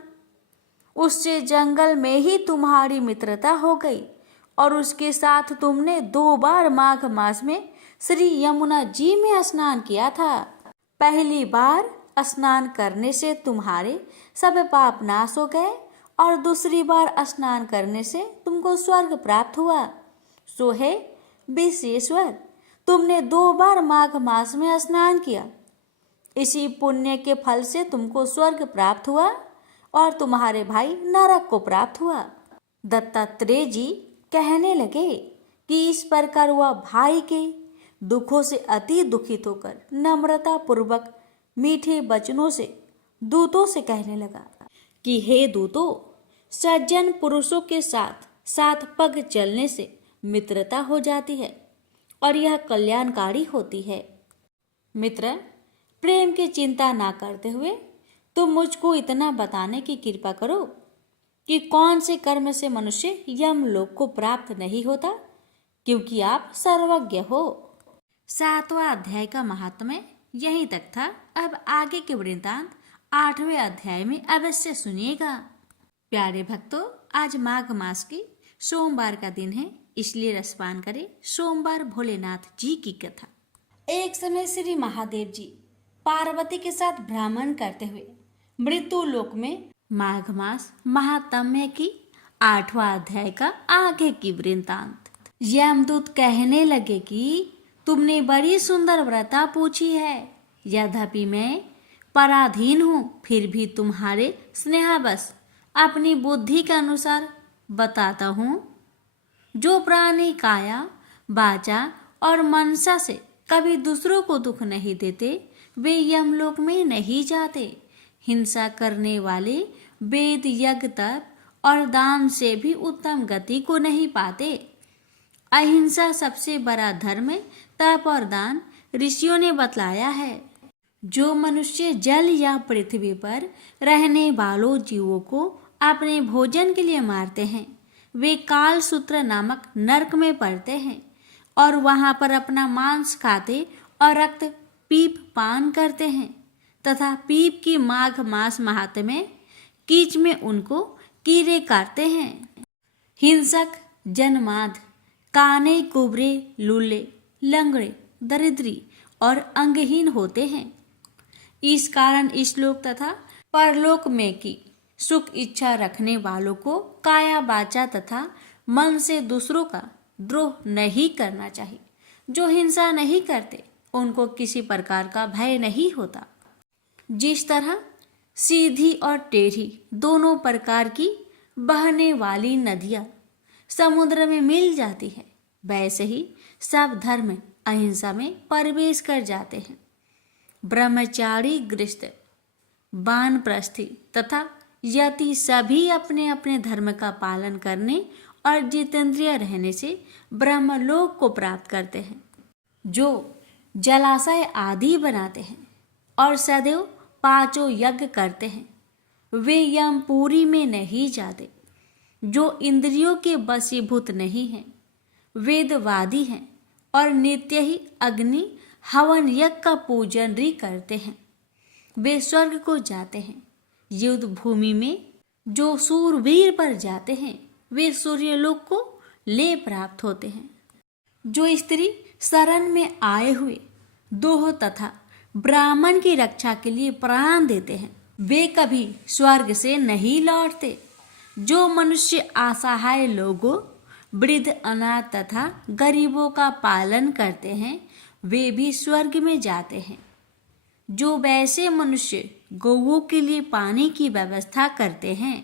उससे जंगल में ही तुम्हारी मित्रता हो गई और उसके साथ तुमने 2 बार माघ मास में श्री यमुना जी में स्नान किया था। पहली बार स्नान करने से तुम्हारे सब पाप नाश हो गए और दूसरी बार स्नान करने से तुमको स्वर्ग प्राप्त हुआ। सो है विश्वेश्वर, तुमने 2 बार माघ मास में स्नान किया, इसी पुण्य के फल से तुमको स्वर्ग प्राप्त हुआ और तुम्हारे भाई नरक को प्राप्त हुआ। दत्तात्रेय जी कहने लगे कि इस प्रकार वह भाई के दुखों से अति दुखित होकर नम्रता पूर्वक मीठे वचनों से दूतों से कहने लगा कि हे दूतों, सज्जन पुरुषों के साथ 7 पग चलने से मित्रता हो जाती है और यह कल्याणकारी होती है। मित्र, प्रेम की चिंता ना करते हुए तुम मुझको इतना बताने की कृपा करो कि कौन से कर्म से मनुष्य यमलोक को प्राप्त नहीं होता, क्योंकि आप सर्वज्ञ हो। 7वां अध्याय का महात्म्य यहीं तक था। अब आगे के वृत्तांत 8वें अध्याय में अवश्य सुनिएगा। प्यारे भक्तों, आज माघ मास की सोमवार का दिन है, इसलिए रसपान करें सोमवार भोलेनाथ जी की कथा। एक समय श्री महादेव जी पार्वती के साथ भ्रमण करते हुए मृत्यु लोक में माघ मास महात्म्य की 8वां अध्याय का आगे की वृत्तांत। यमदूत कहने लगे कि तुमने बड़ी सुंदर व्रता पूछी है, यद्यपि मैं पराधीन हूँ, फिर भी तुम्हारे स्नेहवश अपनी बुद्धि के अनुसार बताता हूँ। जो प्राणी काया वाचा और मनसा से कभी दूसरों को दुख नहीं देते, वे यमलोक में नहीं जाते। हिंसा करने वाले वेद यज्ञ तप और दान से भी उत्तम गति को नहीं पाते। अहिंसा सबसे बड़ा धर्म तप और दान ऋषियों ने बतलाया है। जो मनुष्य जल या पृथ्वी पर रहने वालों जीवों को अपने भोजन के लिए मारते हैं, वे काल सूत्र नामक नरक में पड़ते हैं और वहां पर अपना मांस खाते और रक्त पीप पान करते हैं तथा पीप की माघ मास महात्म्य कीच में उनको कीड़े काटते हैं। हिंसक जन्माद काने कुबरे लूले लंगड़े दरिद्री और अंगहीन होते हैं। इस कारण इस-लोक तथा परलोक में की सुख इच्छा रखने वालों को काया वाचा तथा मन से दूसरों का द्रोह नहीं करना चाहिए। जो हिंसा नहीं करते उनको किसी प्रकार का भय नहीं होता। जिस तरह सीधी और टेढ़ी दोनों प्रकार की बहने वाली नदियां समुद्र में मिल जाती है, वैसे ही सब धर्म अहिंसा में प्रवेश कर जाते हैं। ब्रह्मचारी गृहस्थ वानप्रस्थी तथा यति सभी अपने अपने धर्म का पालन करने और जितेंद्रिय रहने से ब्रह्मलोक को प्राप्त करते हैं। जो जलाशय आदि बनाते हैं और सदैव 5 यज्ञ करते हैं, वे यमपुरी में नहीं जाते। जो इंद्रियों के वशीभूत नहीं हैं, वेदवादी हैं और नित्य ही अग्नि हवन यज्ञ का पूजन भी करते हैं, वे स्वर्ग को जाते हैं। युद्ध भूमि में जो सूरवीर पर जाते हैं, वे सूर्यलोक को ले प्राप्त होते हैं। जो स्त्री शरण में आए हुए दोह तथा ब्राह्मण की रक्षा के लिए प्राण देते हैं, वे कभी स्वर्ग से नहीं लौटते। जो मनुष्य असहाय लोगों वृद्ध, अनाथ तथा गरीबों का पालन करते हैं, वे भी स्वर्ग में जाते हैं। जो वैसे मनुष्य गौओं के लिए पानी की व्यवस्था करते हैं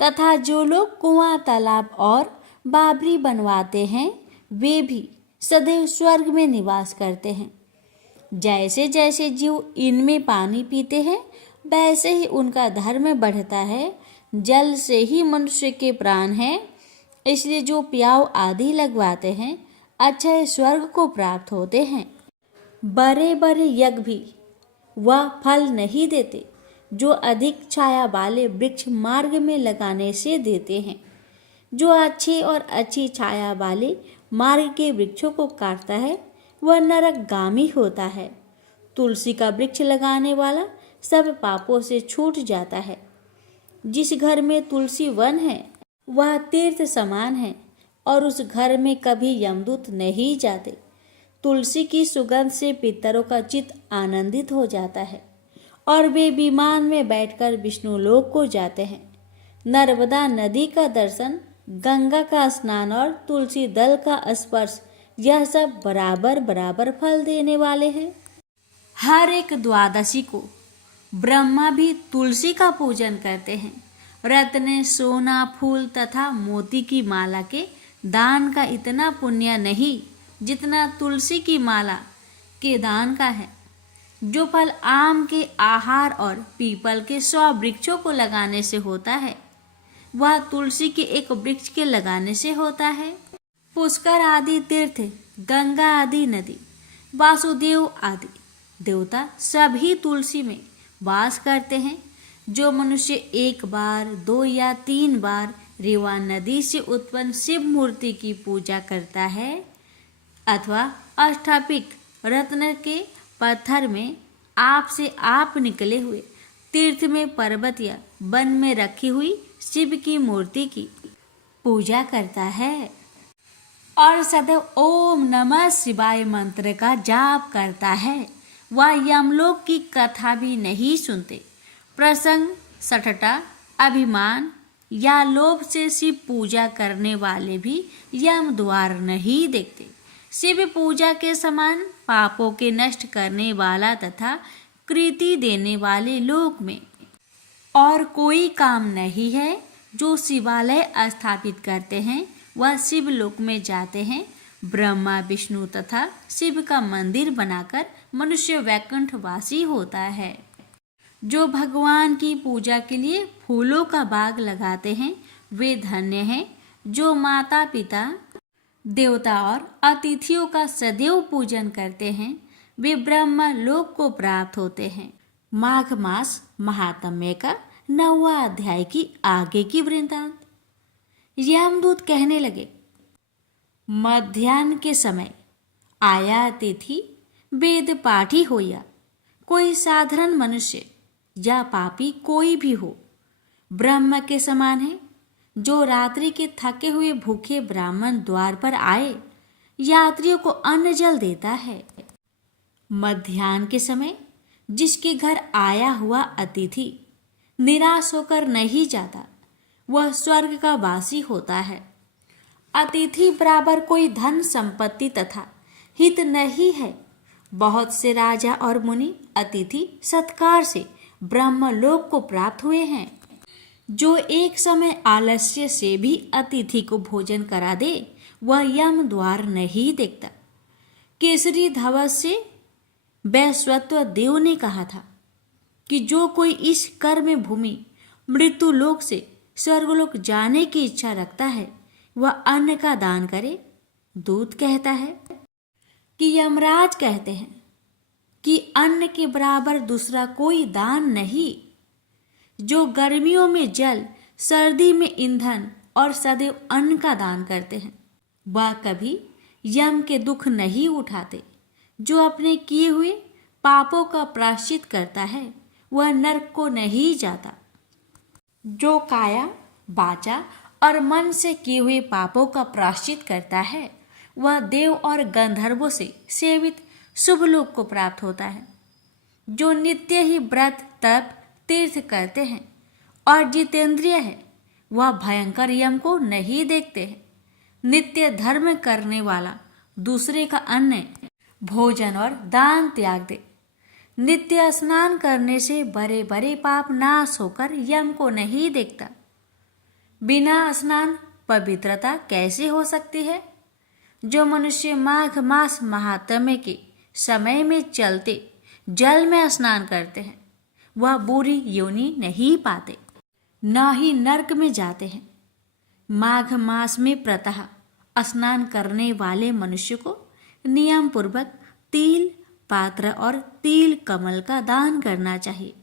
तथा जो लोग कुआं, तालाब और बावड़ी बनवाते हैं, वे भी सदैव स्वर्ग में निवास करते हैं। जैसे जैसे जीव इनमें पानी पीते हैं, वैसे ही उनका धर्म बढ़ता है। जल से ही मनुष्य के प्राण हैं, इसलिए जो प्याऊ आदि लगवाते हैं, अक्षय स्वर्ग को प्राप्त होते हैं। बड़े बड़े यज्ञ भी वह फल नहीं देते जो अधिक छाया वाले वृक्ष मार्ग में लगाने से देते हैं। जो अच्छी और अच्छी छाया वाले मार्ग के वृक्षों को काटता है, वह नरकगामी होता है। तुलसी का वृक्ष लगाने वाला सब पापों से छूट जाता है। जिस घर में तुलसी वन है, वह तीर्थ समान है और उस घर में कभी यमदूत नहीं जाते। तुलसी की सुगंध से पितरों का चित्त आनंदित हो जाता है और वे विमान में बैठकर विष्णुलोक को जाते हैं। नर्मदा नदी का दर्शन, गंगा का स्नान और तुलसी दल का स्पर्श, यह सब बराबर बराबर फल देने वाले हैं। हर एक द्वादशी को ब्रह्मा भी तुलसी का पूजन करते हैं। रत्न, सोना, फूल तथा मोती की माला के दान का इतना पुण्य नहीं जितना तुलसी की माला के दान का है। जो फल आम के आहार और पीपल के 100 वृक्षों को लगाने से होता है, वह तुलसी के एक वृक्ष के लगाने से होता है। पुष्कर आदि तीर्थ, गंगा आदि नदी, वासुदेव आदि देवता सभी तुलसी में वास करते हैं। जो मनुष्य एक बार, 2 या 3 बार रेवा नदी से उत्पन्न शिव मूर्ति की पूजा करता है अथवा अष्टापिक रत्न के पत्थर में आप से आप निकले हुए तीर्थ में, पर्वत या वन में रखी हुई शिव की मूर्ति की पूजा करता है और सदैव ओम नमः शिवाय मंत्र का जाप करता है, वह यमलोक की कथा भी नहीं सुनते। प्रसंग, सठटा, अभिमान या लोभ से शिव पूजा करने वाले भी यम द्वार नहीं देखते। शिव पूजा के समान पापों के नष्ट करने वाला तथा कृति देने वाले लोक में और कोई काम नहीं है। जो शिवालय स्थापित करते हैं, वह शिव लोक में जाते हैं। ब्रह्मा, विष्णु तथा शिव का मंदिर बनाकर मनुष्य वैकुंठवासी होता है। जो भगवान की पूजा के लिए फूलों का बाग लगाते हैं, वे धन्य हैं। जो माता पिता, देवता और अतिथियों का सदैव पूजन करते हैं, वे ब्रह्म लोक को प्राप्त होते हैं। माघ मास महात्म्य का 9वां अध्याय की आगे की वृत्तांत। यमदूत कहने लगे, मध्याह्न के समय आया अतिथि वेद पाठी हो या कोई साधारण मनुष्य या पापी कोई भी हो, ब्रह्म के समान है। जो रात्रि के थके हुए भूखे ब्राह्मण द्वार पर आए, यात्रियों को अन्न जल देता है। मध्याह्न के समय जिसके घर आया हुआ अतिथि निराश होकर नहीं जाता, वह स्वर्ग का वासी होता है। अतिथि बराबर कोई धन संपत्ति तथा हित नहीं है। बहुत से राजा और मुनि अतिथि सत्कार से ब्रह्मलोक को प्राप्त हुए हैं। जो एक समय आलस्य से भी अतिथि को भोजन करा दे, वह यम द्वार नहीं देखता। केसरी धवस से वैश्वत्व देव ने कहा था कि जो कोई इस कर्म भूमि मृत्यु लोक से स्वर्गलोक जाने की इच्छा रखता है, वह अन्न का दान करे। दूत कहता है कि यमराज कहते हैं कि अन्न के बराबर दूसरा कोई दान नहीं। जो गर्मियों में जल, सर्दी में ईंधन और सदैव अन्न का दान करते हैं, वह कभी यम के दुख नहीं उठाते। जो अपने किए हुए पापों का प्रायश्चित करता है, वह नरक को नहीं जाता। जो काया, वाचा और मन से किए हुए पापों का प्रायश्चित करता है, वह देव और गंधर्वों से सेवित शुभ लोक को प्राप्त होता है। जो नित्य ही व्रत, तप, तीर्थ करते हैं और जितेंद्रिय है, वह भयंकर यम को नहीं देखते हैं। नित्य धर्म करने वाला दूसरे का अन्न, भोजन और दान त्याग दे। नित्य स्नान करने से बड़े बड़े पाप नाश होकर यम को नहीं देखता। बिना स्नान पवित्रता कैसे हो सकती है? जो मनुष्य माघ मास महात्म्य के समय में चलते जल में स्नान करते हैं वह बुरी योनि नहीं पाते, न ही नरक में जाते हैं। माघ मास में प्रातः स्नान करने वाले मनुष्य को नियम पूर्वक तिल पात्र और तिल कमल का दान करना चाहिए।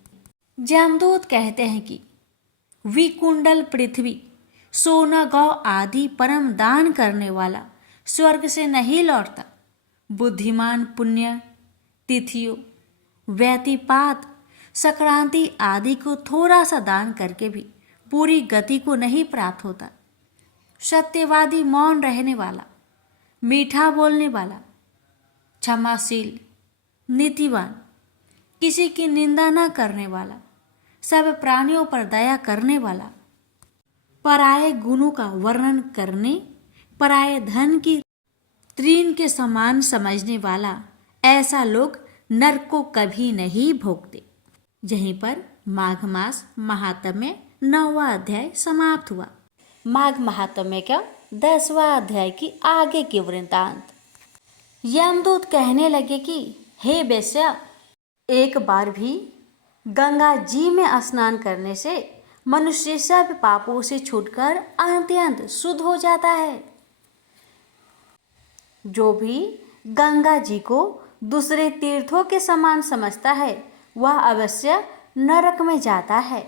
जमदूत कहते हैं कि विकुंडल पृथ्वी सोना गौ आदि परम दान करने वाला स्वर्ग से नहीं लौटता। बुद्धिमान पुण्य तिथियों, व्यतिपात, संक्रांति आदि को थोड़ा सा दान करके भी पूरी गति को नहीं प्राप्त होता। सत्यवादी, मौन रहने वाला, मीठा बोलने वाला, क्षमाशील, नीतिवान, किसी की निंदा न करने वाला, सब प्राणियों पर दया करने वाला, पराये गुणों का वर्णन करने, पराये धन की तृण के समान समझने वाला, ऐसा लोग नरक को कभी नहीं भोगते। यहीं पर माघ मास महात्म्य 9वां अध्याय समाप्त हुआ। माघ महात्म्य का 10वां अध्याय की आगे के वृत्तांत। यमदूत कहने लगे कि हे वेश्या, एक बार भी गंगा जी में स्नान करने से मनुष्य सब पापों से छूटकर अत्यंत शुद्ध हो जाता है। जो भी गंगा जी को दूसरे तीर्थों के समान समझता है वह अवश्य नरक में जाता है।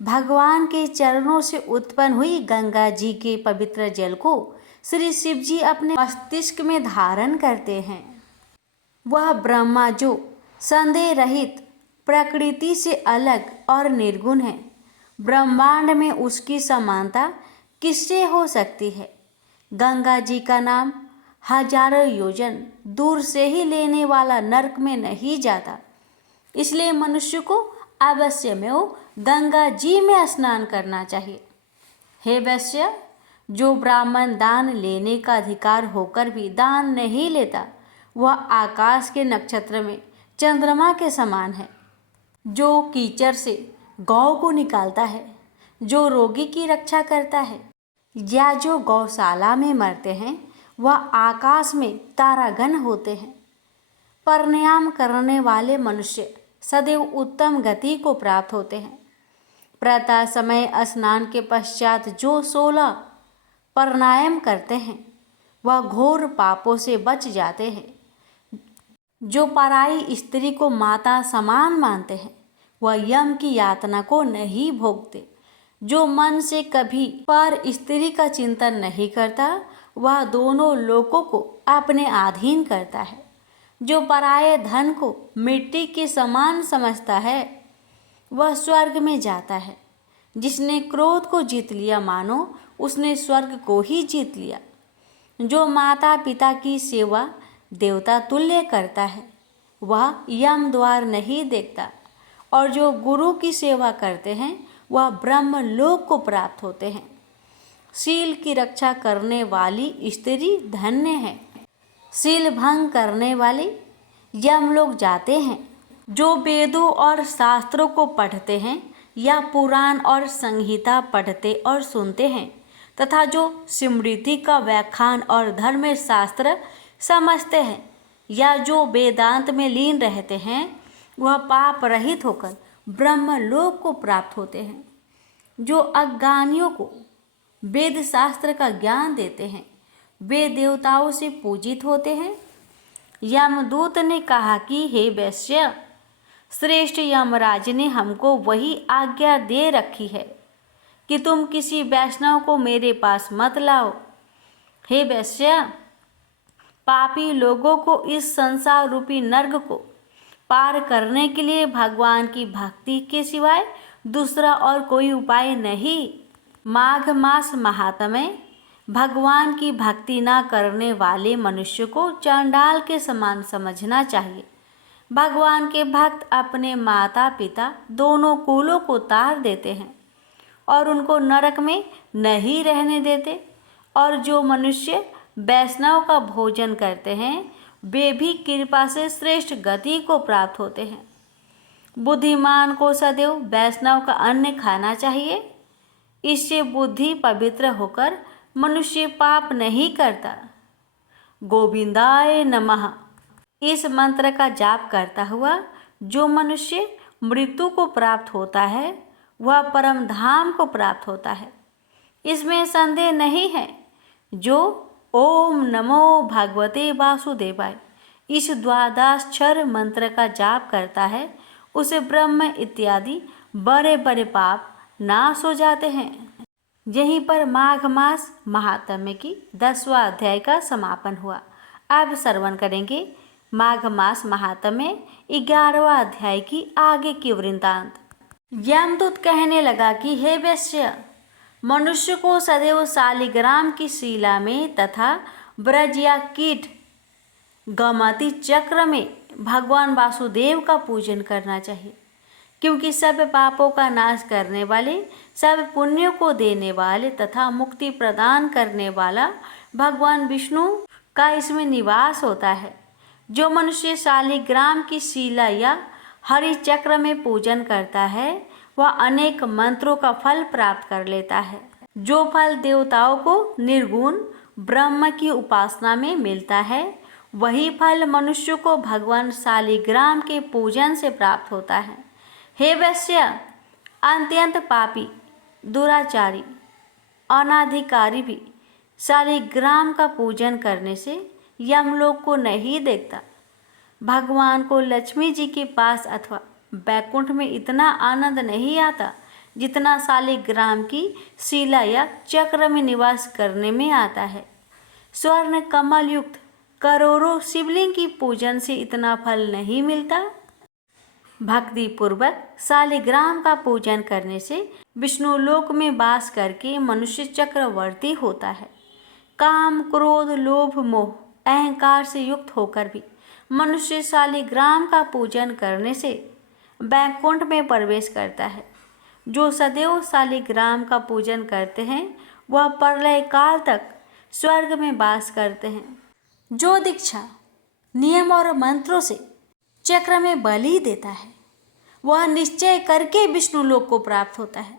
भगवान के चरणों से उत्पन्न हुई गंगा जी के पवित्र जल को श्री शिव जी अपने मस्तिष्क में धारण करते हैं। वह ब्रह्मा जो संदेह रहित, प्रकृति से अलग और निर्गुण है, ब्रह्मांड में उसकी समानता किससे हो सकती है? गंगा जी का नाम हजारों योजन दूर से ही लेने वाला नरक में नहीं जाता। इसलिए मनुष्य को अवश्य में वो गंगा जी में स्नान करना चाहिए। हे वैश्य, जो ब्राह्मण दान लेने का अधिकार होकर भी दान नहीं लेता वह आकाश के नक्षत्र में चंद्रमा के समान है। जो कीचड़ से गौ को निकालता है, जो रोगी की रक्षा करता है, या जो गौशाला में मरते हैं वह आकाश में तारागण होते हैं। प्राणायाम करने वाले मनुष्य सदैव उत्तम गति को प्राप्त होते हैं। प्रातः समय स्नान के पश्चात जो 16 प्राणायाम करते हैं वह घोर पापों से बच जाते हैं। जो पराई स्त्री को माता समान मानते हैं वह यम की यातना को नहीं भोगते। जो मन से कभी पर स्त्री का चिंतन नहीं करता वह दोनों लोकों को अपने अधीन करता है। जो पराये धन को मिट्टी के समान समझता है वह स्वर्ग में जाता है। जिसने क्रोध को जीत लिया मानो उसने स्वर्ग को ही जीत लिया। जो माता पिता की सेवा देवता तुल्य करता है वह यम द्वार नहीं देखता, और जो गुरु की सेवा करते हैं वह ब्रह्म लोक को प्राप्त होते हैं। शील की रक्षा करने वाली स्त्री धन्य है। शील भंग करने वाले यमलोक जाते हैं। जो वेदों और शास्त्रों को पढ़ते हैं या पुराण और संहिता पढ़ते और सुनते हैं तथा जो स्मृति का व्याख्यान और धर्म शास्त्र समझते हैं या जो वेदांत में लीन रहते हैं वह पाप रहित होकर ब्रह्मलोक को प्राप्त होते हैं। जो अज्ञानियों को वेद शास्त्र का ज्ञान देते हैं वे देवताओं से पूजित होते हैं। यमदूत ने कहा कि हे वैश्य, श्रेष्ठ यमराज ने हमको वही आज्ञा दे रखी है कि तुम किसी वैष्णव को मेरे पास मत लाओ। हे वैश्य, पापी लोगों को इस संसार रूपी नर्क को पार करने के लिए भगवान की भक्ति के सिवाय दूसरा और कोई उपाय नहीं। माघ मास महात्म्य भगवान की भक्ति न करने वाले मनुष्य को चांडाल के समान समझना चाहिए। भगवान के भक्त अपने माता पिता दोनों कुलों को तार देते हैं और उनको नरक में नहीं रहने देते और जो मनुष्य वैष्णव का भोजन करते हैं वे भी कृपा से श्रेष्ठ गति को प्राप्त होते हैं। बुद्धिमान को सदैव वैष्णव का अन्न खाना चाहिए। इससे बुद्धि पवित्र होकर मनुष्य पाप नहीं करता। गोविंदाय नमः इस मंत्र का जाप करता हुआ जो मनुष्य मृत्यु को प्राप्त होता है वह परम धाम को प्राप्त होता है, इसमें संदेह नहीं है। जो ओम नमो भगवते वासुदेवाय इस द्वादशाक्षर मंत्र का जाप करता है उसे ब्रह्म इत्यादि बड़े बड़े पाप नाश हो जाते हैं। यहीं पर माघ मास महात्म्य की 10वां अध्याय का समापन हुआ। अब श्रवण करेंगे माघ मास महात्म्य 11वां अध्याय की आगे की वृंतांत। यमदूत कहने लगा कि हे वैश्य, मनुष्य को सदैव शालिग्राम की शिला में तथा ब्रज या कीट गमति चक्र में भगवान वासुदेव का पूजन करना चाहिए, क्योंकि सब पापों का नाश करने वाले, सब पुण्यों को देने वाले तथा मुक्ति प्रदान करने वाला भगवान विष्णु का इसमें निवास होता है। जो मनुष्य शालिग्राम की शिला या हरि चक्र में पूजन करता है वह अनेक मंत्रों का फल प्राप्त कर लेता है। जो फल देवताओं को निर्गुण ब्रह्म की उपासना में मिलता है वही फल मनुष्य को भगवान शालिग्राम के पूजन से प्राप्त होता है। हे वैश्य, अत्यंत पापी, दुराचारी, अनाधिकारी भी शालिग्राम का पूजन करने से यमलोक को नहीं देखता। भगवान को लक्ष्मी जी के पास अथवा बैकुंठ में इतना आनंद नहीं आता जितना शालिग्राम की शिला या चक्र में निवास करने में आता है। स्वर्ण कमल युक्त करोड़ों शिवलिंग की पूजन से इतना फल नहीं मिलता। भक्ति पूर्वक शालिग्राम का पूजन करने से विष्णु लोक में वास करके मनुष्य चक्रवर्ती होता है। काम, क्रोध, लोभ, मोह, अहंकार से युक्त होकर भी मनुष्य शालिग्राम का पूजन करने से बैकुंठ में प्रवेश करता है। जो सदैव शालिग्राम का पूजन करते हैं वह प्रलय काल तक स्वर्ग में वास करते हैं। जो दीक्षा, नियम और मंत्रों से चक्र में बलि देता है वह निश्चय करके विष्णु लोक को प्राप्त होता है।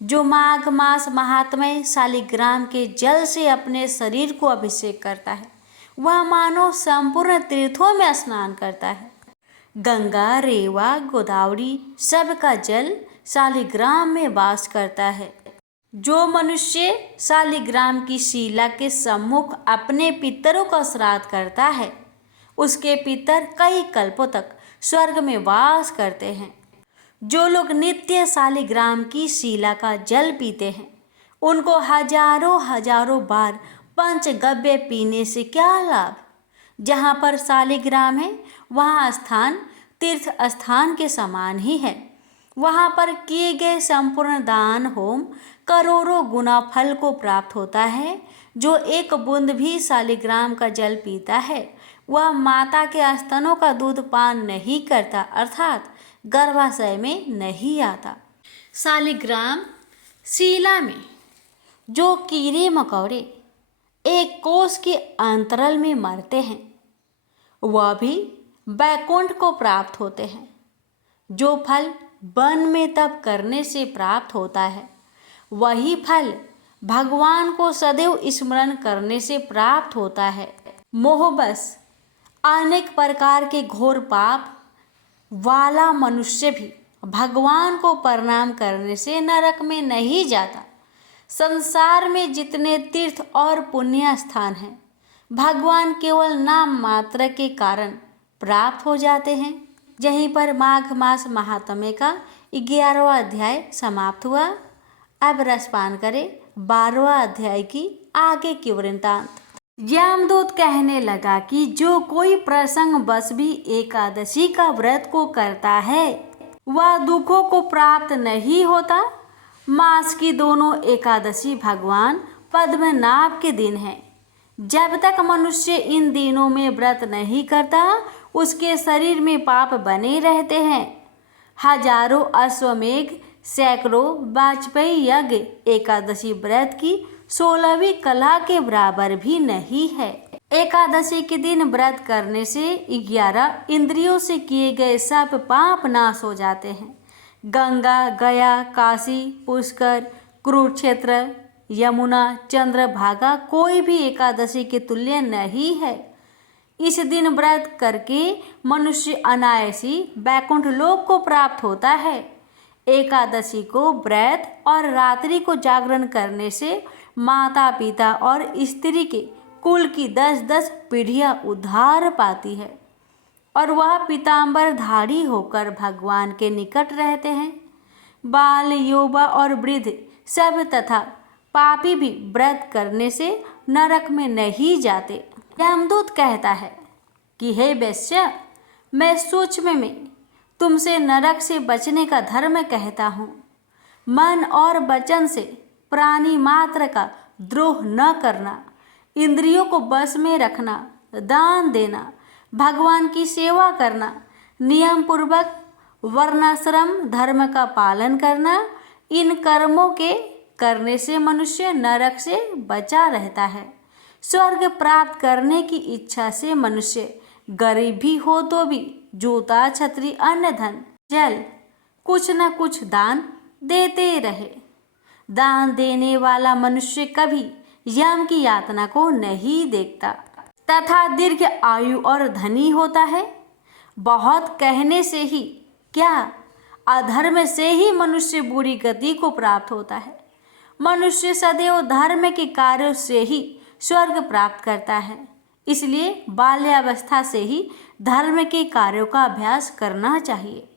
जो माघ मास महात्म्य शालिग्राम के जल से अपने शरीर को अभिषेक करता है वह मानो संपूर्ण तीर्थों में स्नान करता है। गंगा, रेवा, गोदावरी सबका जल शालिग्राम में वास करता है। जो मनुष्य शालिग्राम की शिला के सम्मुख अपने पितरों का श्राद्ध करता है उसके पितर कई कल्पों तक स्वर्ग में वास करते हैं। जो लोग नित्य शालिग्राम की शिला का जल पीते हैं उनको हजारों हजारों बार पंचगव्य पीने से क्या लाभ। जहाँ पर शालिग्राम है वहाँ स्थान तीर्थ स्थान के समान ही है। वहाँ पर किए गए संपूर्ण दान होम करोड़ों गुना फल को प्राप्त होता है। जो एक बूंद भी शालिग्राम का जल पीता है वह माता के स्तनों का दूध पान नहीं करता, अर्थात गर्भाशय में नहीं आता। शालिग्राम शिला में जो कीड़े मकोड़े एक कोस के अंतराल में मरते हैं वह भी बैकुंठ को प्राप्त होते हैं। जो फल वन में तप करने से प्राप्त होता है वही फल भगवान को सदैव स्मरण करने से प्राप्त होता है। मोहबस अनेक प्रकार के घोर पाप वाला मनुष्य भी भगवान को प्रणाम करने से नरक में नहीं जाता। संसार में जितने तीर्थ और पुण्य स्थान हैं भगवान केवल नाम मात्र के कारण प्राप्त हो जाते हैं। यहीं पर माघ मास महात्म्य का 11वां अध्याय समाप्त हुआ। अब रसपान करें 12वां अध्याय की आगे की वृंतांत। यमदूत कहने लगा कि जो कोई प्रसंग बस भी एकादशी का व्रत को करता है वह दुखों को प्राप्त नहीं होता। मास की दोनों एकादशी भगवान पद्मनाभ के दिन है। जब तक मनुष्य इन दिनों में व्रत नहीं करता उसके शरीर में पाप बने रहते हैं। हजारों अश्वमेघ, सैकड़ों वाजपेयी यज्ञ एकादशी व्रत की 16वीं कला के बराबर भी नहीं है। एकादशी के दिन व्रत करने से 11 इंद्रियों से किए गए सब पाप नाश हो जाते हैं। गंगा, गया, काशी, पुष्कर, कुरुक्षेत्र, यमुना, चंद्रभागा कोई भी एकादशी के तुल्य नहीं है। इस दिन व्रत करके मनुष्य अनायासी वैकुंठ लोक को प्राप्त होता है। एकादशी को व्रत और रात्रि को जागरण करने से माता पिता और स्त्री के कुल की 10-10 पीढ़ियां उद्धार पाती है और वह पीताम्बर धारी होकर भगवान के निकट रहते हैं। बाल, युवा और वृद्ध सब तथा पापी भी व्रत करने से नरक में नहीं जाते। यमदूत कहता है कि हे वैश्य, मैं सूक्ष्म में तुमसे नरक से बचने का धर्म कहता हूँ। मन और वचन से प्राणी मात्र का द्रोह न करना, इंद्रियों को बस में रखना, दान देना, भगवान की सेवा करना, नियम पूर्वक वर्णाश्रम धर्म का पालन करना, इन कर्मों के करने से मनुष्य नरक से बचा रहता है। स्वर्ग प्राप्त करने की इच्छा से मनुष्य गरीब भी हो तो भी जूता, छतरी, अन्न, धन, जल कुछ न कुछ दान देते रहे। दान देने वाला मनुष्य कभी यम की यातना को नहीं देखता तथा दीर्घ आयु और धनी होता है। बहुत कहने से ही क्या, अधर्म से ही मनुष्य बुरी गति को प्राप्त होता है। मनुष्य सदैव धर्म के कार्यों से ही स्वर्ग प्राप्त करता है। इसलिए बाल्यावस्था से ही धर्म के कार्यों का अभ्यास करना चाहिए।